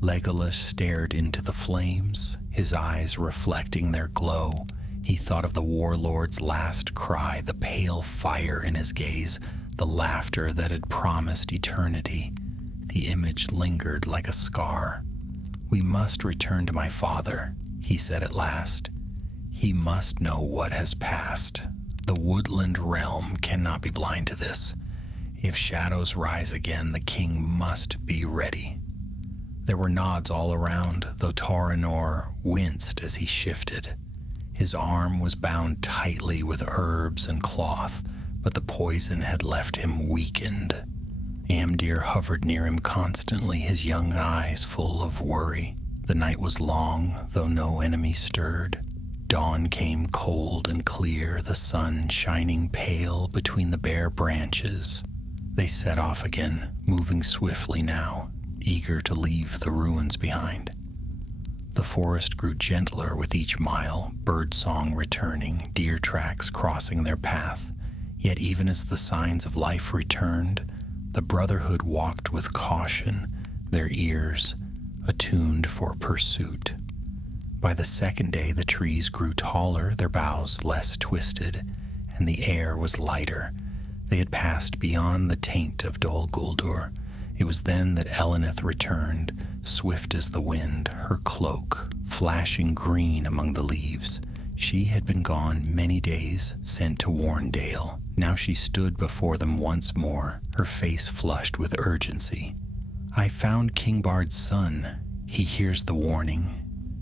Legolas stared into the flames, his eyes reflecting their glow. He thought of the warlord's last cry, the pale fire in his gaze, the laughter that had promised eternity. The image lingered like a scar. We must return to my father, he said at last. He must know what has passed. The woodland realm cannot be blind to this. If shadows rise again, the king must be ready. There were nods all around, though Torinor winced as he shifted. His arm was bound tightly with herbs and cloth, but the poison had left him weakened. Amdir hovered near him constantly, his young eyes full of worry. The night was long, though no enemy stirred. Dawn came cold and clear, the sun shining pale between the bare branches. They set off again, moving swiftly now, eager to leave the ruins behind. The forest grew gentler with each mile, birdsong returning, deer tracks crossing their path. Yet even as the signs of life returned, the Brotherhood walked with caution, their ears attuned for pursuit. By the second day, the trees grew taller, their boughs less twisted, and the air was lighter. They had passed beyond the taint of Dol Guldur. It was then that Elenith returned, swift as the wind, her cloak flashing green among the leaves. She had been gone many days, sent to warn Dale. Now she stood before them once more, her face flushed with urgency. I found King Bard's son. He hears the warning.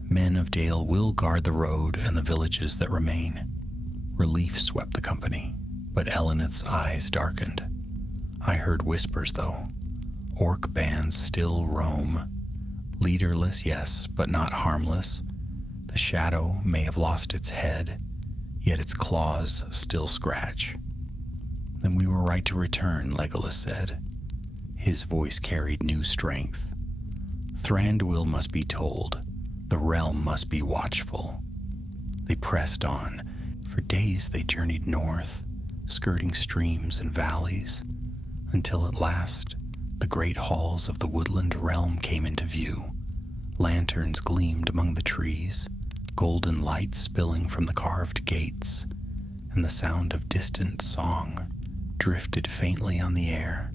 Men of Dale will guard the road and the villages that remain. Relief swept the company, but Elenith's eyes darkened. I heard whispers, though. Orc bands still roam. Leaderless, yes, but not harmless. The shadow may have lost its head, yet its claws still scratch. Then we were right to return, Legolas said. His voice carried new strength. Thranduil must be told. The realm must be watchful. They pressed on. For days they journeyed north, skirting streams and valleys, until at last the great halls of the woodland realm came into view. Lanterns gleamed among the trees, golden light spilling from the carved gates, and the sound of distant song drifted faintly on the air.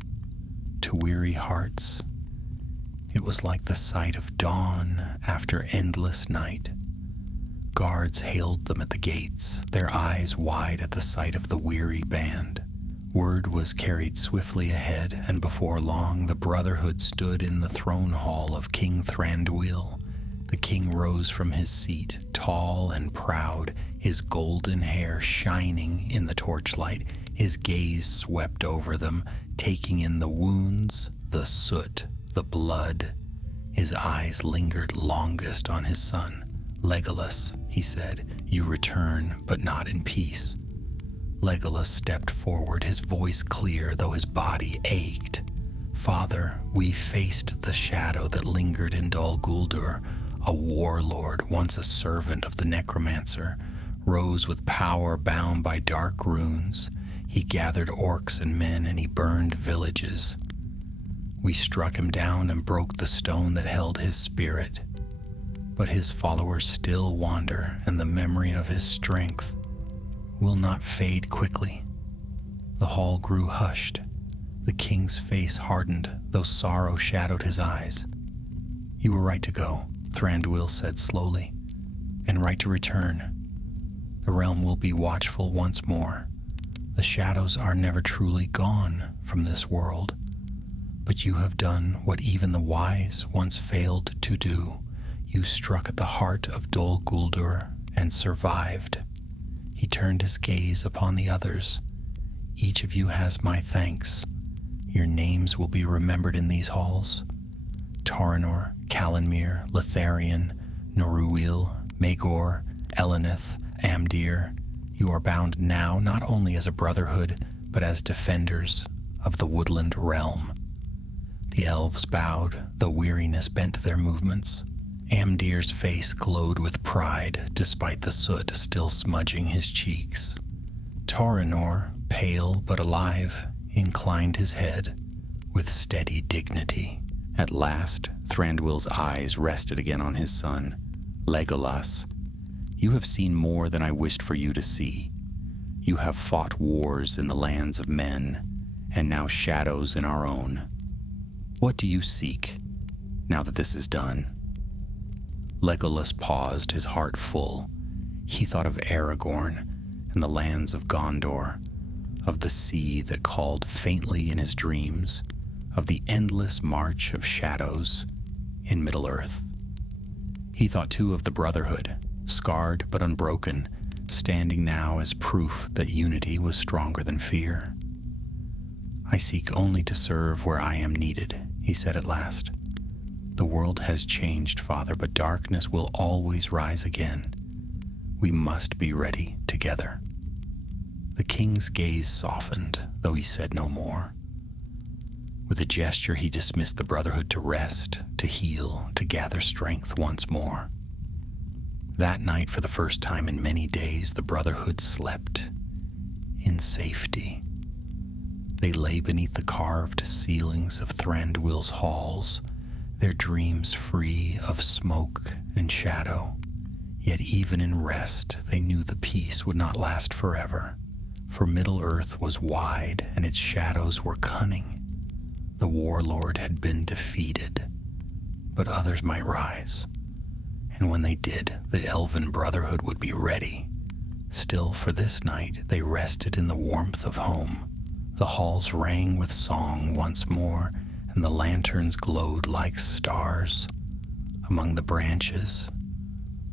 To weary hearts, it was like the sight of dawn after endless night. Guards hailed them at the gates, their eyes wide at the sight of the weary band. Word was carried swiftly ahead, and before long the Brotherhood stood in the throne hall of King Thranduil. The king rose from his seat, tall and proud, his golden hair shining in the torchlight. His gaze swept over them, taking in the wounds, the soot, the blood. His eyes lingered longest on his son. "Legolas," he said, "you return, but not in peace." Legolas stepped forward, his voice clear, though his body ached. "Father, we faced the shadow that lingered in Dol Guldur. A warlord, once a servant of the necromancer, rose with power bound by dark runes. He gathered orcs and men, and he burned villages. We struck him down and broke the stone that held his spirit. But his followers still wander, and the memory of his strength will not fade quickly." The hall grew hushed. The king's face hardened, though sorrow shadowed his eyes. "You were right to go," Thranduil said slowly, "and right to return. The realm will be watchful once more. The shadows are never truly gone from this world. But you have done what even the wise once failed to do. You struck at the heart of Dol Guldur and survived." He turned his gaze upon the others. "Each of you has my thanks. Your names will be remembered in these halls. Taranor, Calanmir, Litharion, Noruil, Magor, Elenith, Amdir, you are bound now not only as a brotherhood, but as defenders of the woodland realm." The elves bowed, though weariness bent their movements. Amdir's face glowed with pride, despite the soot still smudging his cheeks. Taranor, pale but alive, inclined his head with steady dignity. At last, Thranduil's eyes rested again on his son. "Legolas, you have seen more than I wished for you to see. You have fought wars in the lands of men, and now shadows in our own. What do you seek, now that this is done?" Legolas paused, his heart full. He thought of Aragorn and the lands of Gondor, of the sea that called faintly in his dreams, of the endless march of shadows in Middle-earth. He thought too of the Brotherhood, scarred but unbroken, standing now as proof that unity was stronger than fear. "I seek only to serve where I am needed," he said at last. "The world has changed, Father, but darkness will always rise again. We must be ready together." The king's gaze softened, though he said no more. With a gesture, he dismissed the Brotherhood to rest, to heal, to gather strength once more. That night, for the first time in many days, the Brotherhood slept in safety. They lay beneath the carved ceilings of Thranduil's halls, their dreams free of smoke and shadow. Yet even in rest, they knew the peace would not last forever, for Middle-earth was wide and its shadows were cunning. The warlord had been defeated, but others might rise, and when they did, the Elven Brotherhood would be ready. Still, for this night, they rested in the warmth of home. The halls rang with song once more, and the lanterns glowed like stars. Among the branches,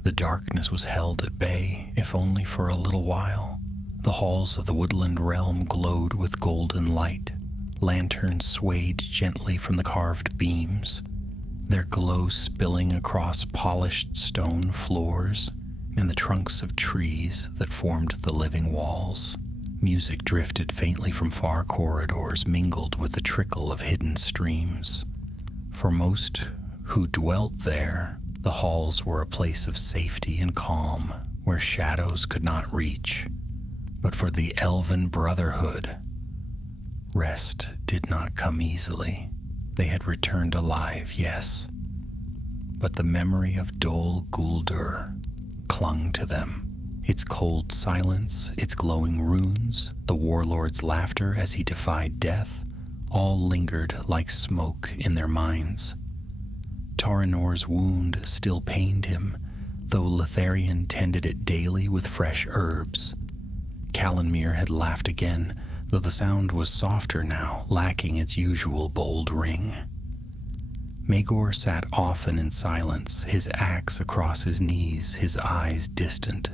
the darkness was held at bay, if only for a little while. The halls of the woodland realm glowed with golden light. Lanterns swayed gently from the carved beams, their glow spilling across polished stone floors and the trunks of trees that formed the living walls. Music drifted faintly from far corridors, mingled with the trickle of hidden streams. For most who dwelt there, the halls were a place of safety and calm, where shadows could not reach. But for the Elven Brotherhood, rest did not come easily. They had returned alive, yes, but the memory of Dol Guldur clung to them. Its cold silence, its glowing runes, the warlord's laughter as he defied death, all lingered like smoke in their minds. Taranor's wound still pained him, though Litharian tended it daily with fresh herbs. Calanmere had laughed again, though the sound was softer now, lacking its usual bold ring. Maegor sat often in silence, his axe across his knees, his eyes distant.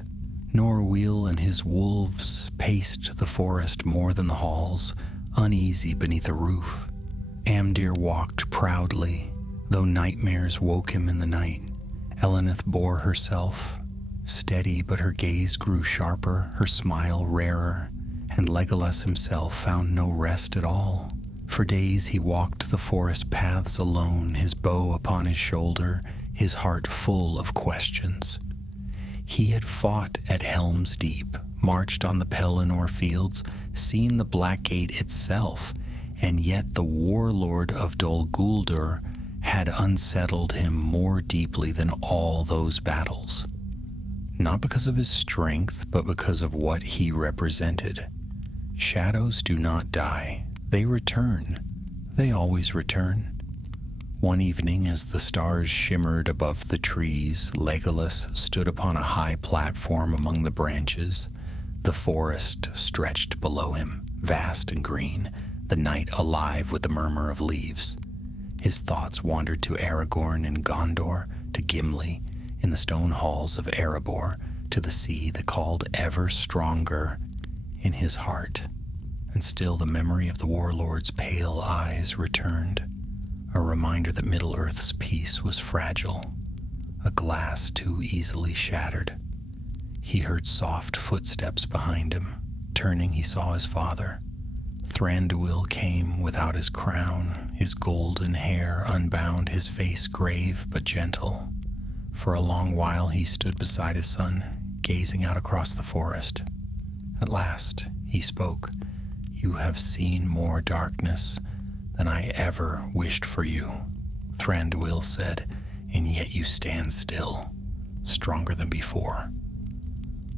Norwheel and his wolves paced the forest more than the halls, uneasy beneath a roof. Amdir walked proudly, though nightmares woke him in the night. Elenith bore herself, steady, but her gaze grew sharper, her smile rarer, and Legolas himself found no rest at all. For days he walked the forest paths alone, his bow upon his shoulder, his heart full of questions. He had fought at Helm's Deep, marched on the Pelennor fields, seen the Black Gate itself, and yet the warlord of Dol Guldur had unsettled him more deeply than all those battles. Not because of his strength, but because of what he represented. Shadows do not die. They return. They always return. One evening, as the stars shimmered above the trees, Legolas stood upon a high platform among the branches. The forest stretched below him, vast and green, the night alive with the murmur of leaves. His thoughts wandered to Aragorn in Gondor, to Gimli in the stone halls of Erebor, to the sea that called ever stronger in his heart. And still the memory of the warlord's pale eyes returned, a reminder that Middle-earth's peace was fragile, a glass too easily shattered. He heard soft footsteps behind him. Turning, he saw his father. Thranduil came without his crown, his golden hair unbound, his face grave but gentle. For a long while he stood beside his son, gazing out across the forest. At last he spoke. "You have seen more darkness than I ever wished for you," Thranduil said, "and yet you stand still, stronger than before."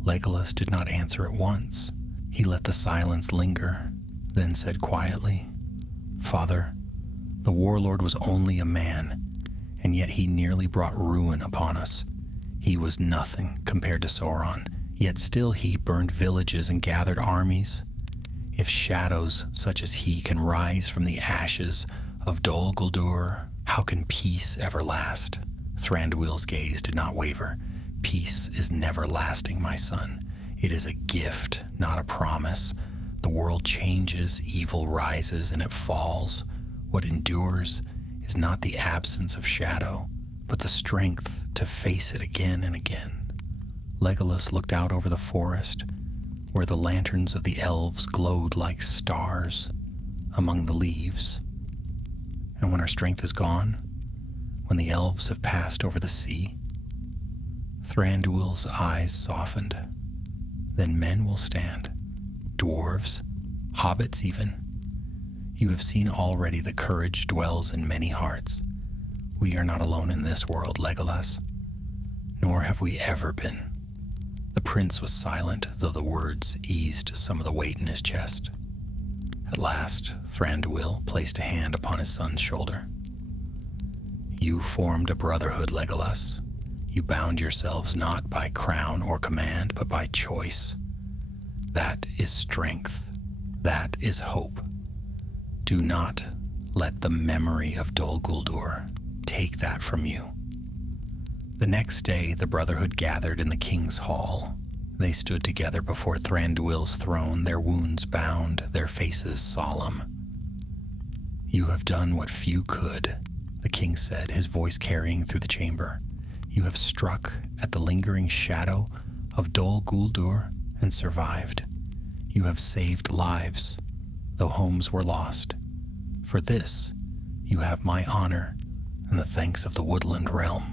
Legolas did not answer at once. He let the silence linger, then said quietly, "Father, the warlord was only a man, and yet he nearly brought ruin upon us. He was nothing compared to Sauron, yet still he burned villages and gathered armies. If shadows such as he can rise from the ashes of Dol Guldur, how can peace ever last?" Thranduil's gaze did not waver. "Peace is never lasting, my son. It is a gift, not a promise. The world changes, evil rises, and it falls. What endures is not the absence of shadow, but the strength to face it again and again." Legolas looked out over the forest, where the lanterns of the elves glowed like stars among the leaves. "And when our strength is gone, when the elves have passed over the sea," Thranduil's eyes softened, "then men will stand, dwarves, hobbits even. You have seen already that courage dwells in many hearts. We are not alone in this world, Legolas, nor have we ever been." The prince was silent, though the words eased some of the weight in his chest. At last, Thranduil placed a hand upon his son's shoulder. "You formed a brotherhood, Legolas. You bound yourselves not by crown or command, but by choice. That is strength. That is hope. Do not let the memory of Dol Guldur take that from you." The next day, the Brotherhood gathered in the king's hall. They stood together before Thranduil's throne, their wounds bound, their faces solemn. "You have done what few could," the king said, his voice carrying through the chamber. "You have struck at the lingering shadow of Dol Guldur and survived. You have saved lives, though homes were lost. For this, you have my honor and the thanks of the woodland realm."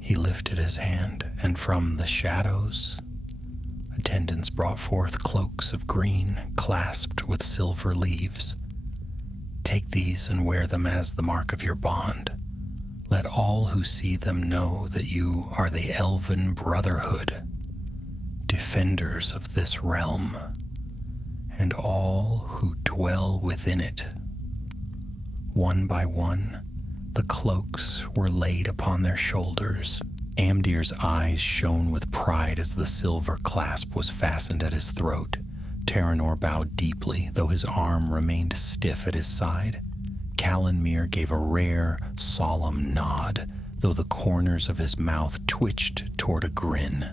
He lifted his hand, and from the shadows, attendants brought forth cloaks of green clasped with silver leaves. "Take these and wear them as the mark of your bond. Let all who see them know that you are the Elven Brotherhood, defenders of this realm, and all who dwell within it." One by one, the cloaks were laid upon their shoulders, Amdir's eyes shone with pride as the silver clasp was fastened at his throat. Terranor bowed deeply, though his arm remained stiff at his side. Calanmir gave a rare, solemn nod, though the corners of his mouth twitched toward a grin.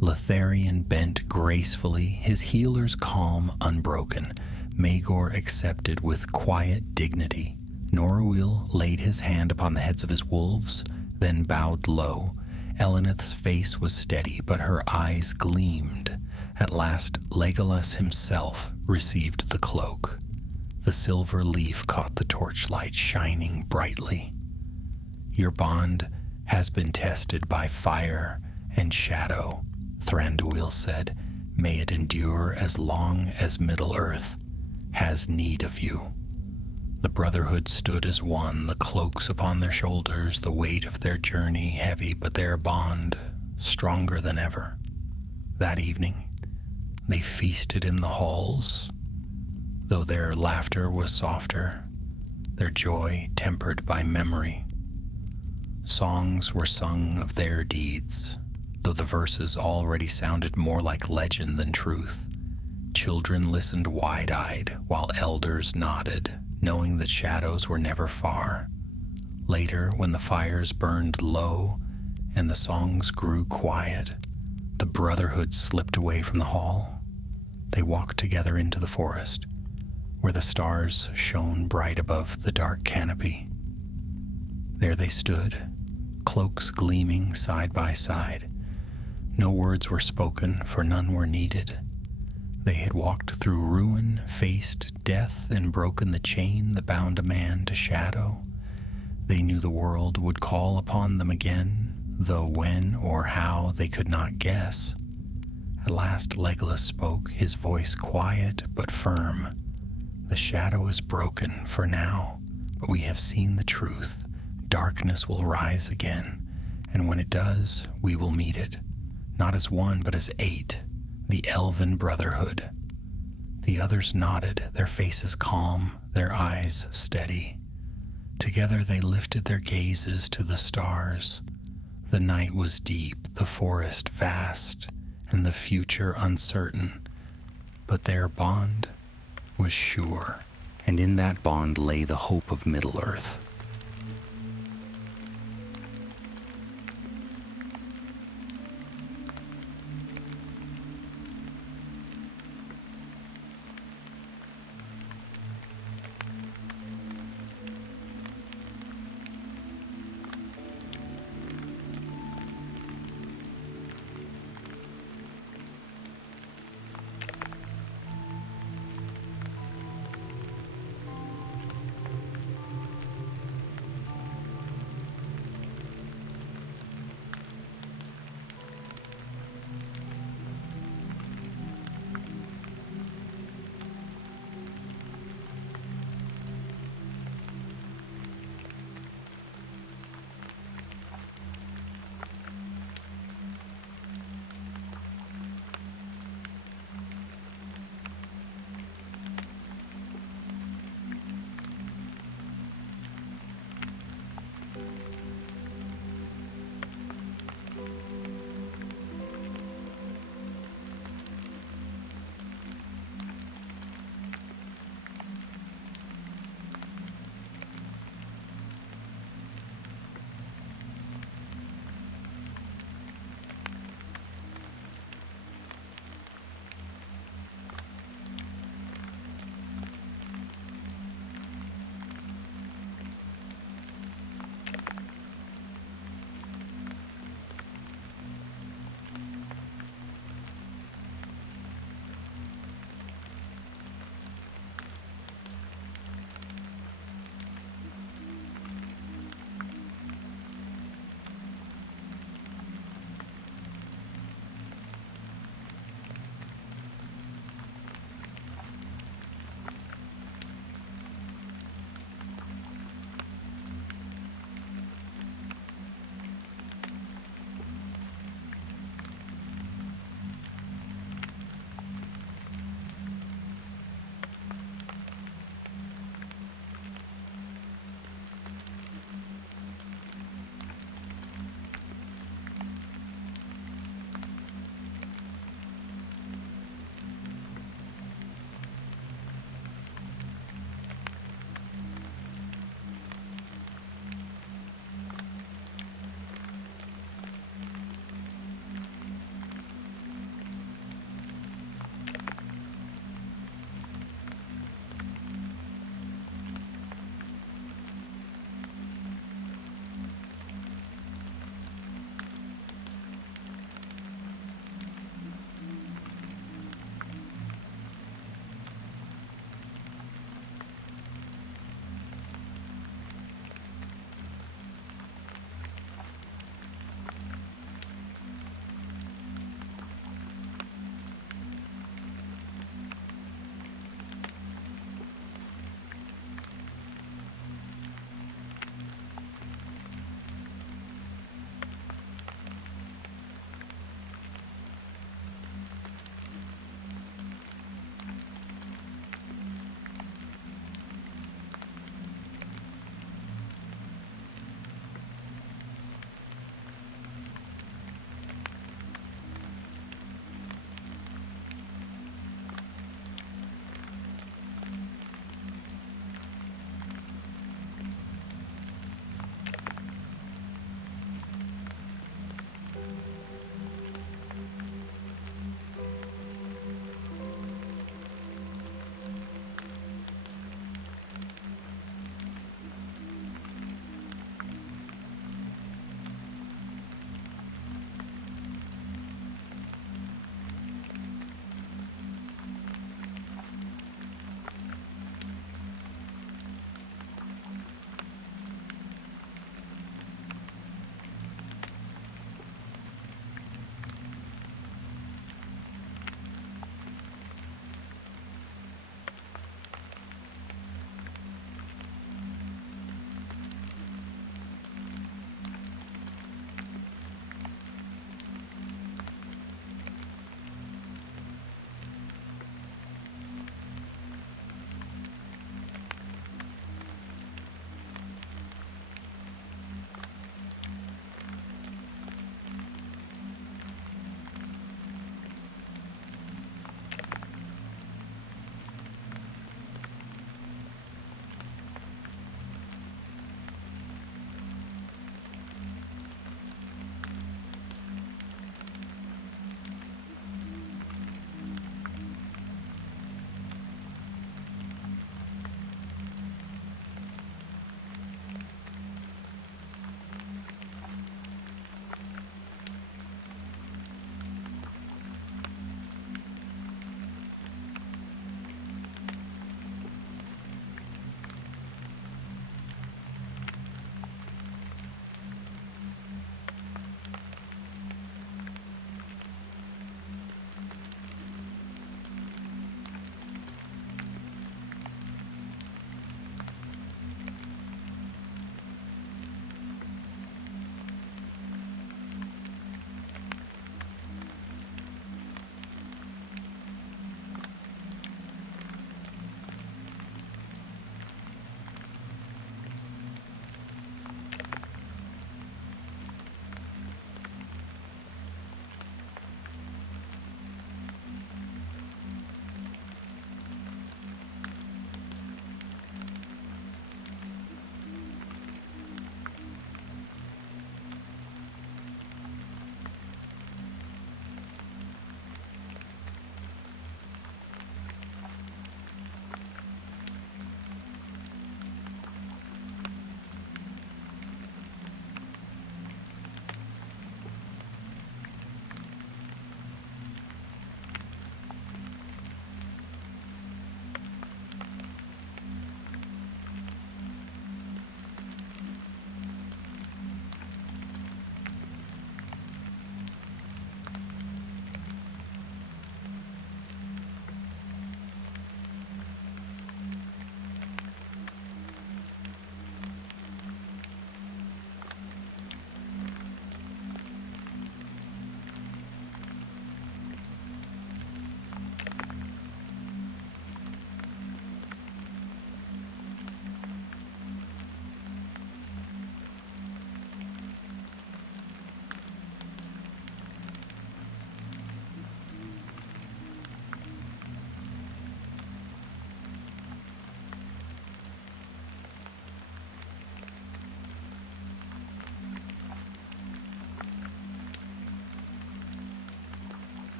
Letharian bent gracefully, his healers calm, unbroken. Maegor accepted with quiet dignity. Norwil laid his hand upon the heads of his wolves, then bowed low. Eleneth's face was steady, but her eyes gleamed. At last, Legolas himself received the cloak. The silver leaf caught the torchlight, shining brightly. Your bond has been tested by fire and shadow, Thranduil said. May it endure as long as Middle-earth has need of you. The Brotherhood stood as one, the cloaks upon their shoulders, the weight of their journey heavy, but their bond stronger than ever. That evening, they feasted in the halls, though their laughter was softer, their joy tempered by memory. Songs were sung of their deeds, though the verses already sounded more like legend than truth. Children listened wide-eyed, while elders nodded, knowing that shadows were never far. Later, when the fires burned low and the songs grew quiet, the Brotherhood slipped away from the hall. They walked together into the forest, where the stars shone bright above the dark canopy. There they stood, cloaks gleaming side by side. No words were spoken, for none were needed. They had walked through ruin, faced death, and broken the chain that bound a man to shadow. They knew the world would call upon them again, though when or how they could not guess. At last Legolas spoke, his voice quiet but firm. The shadow is broken for now, but we have seen the truth. Darkness will rise again, and when it does, we will meet it, not as one, but as 8. The Elven Brotherhood. The others nodded, their faces calm, their eyes steady. Together they lifted their gazes to the stars. The night was deep, the forest vast, and the future uncertain, but their bond was sure. And in that bond lay the hope of Middle-earth.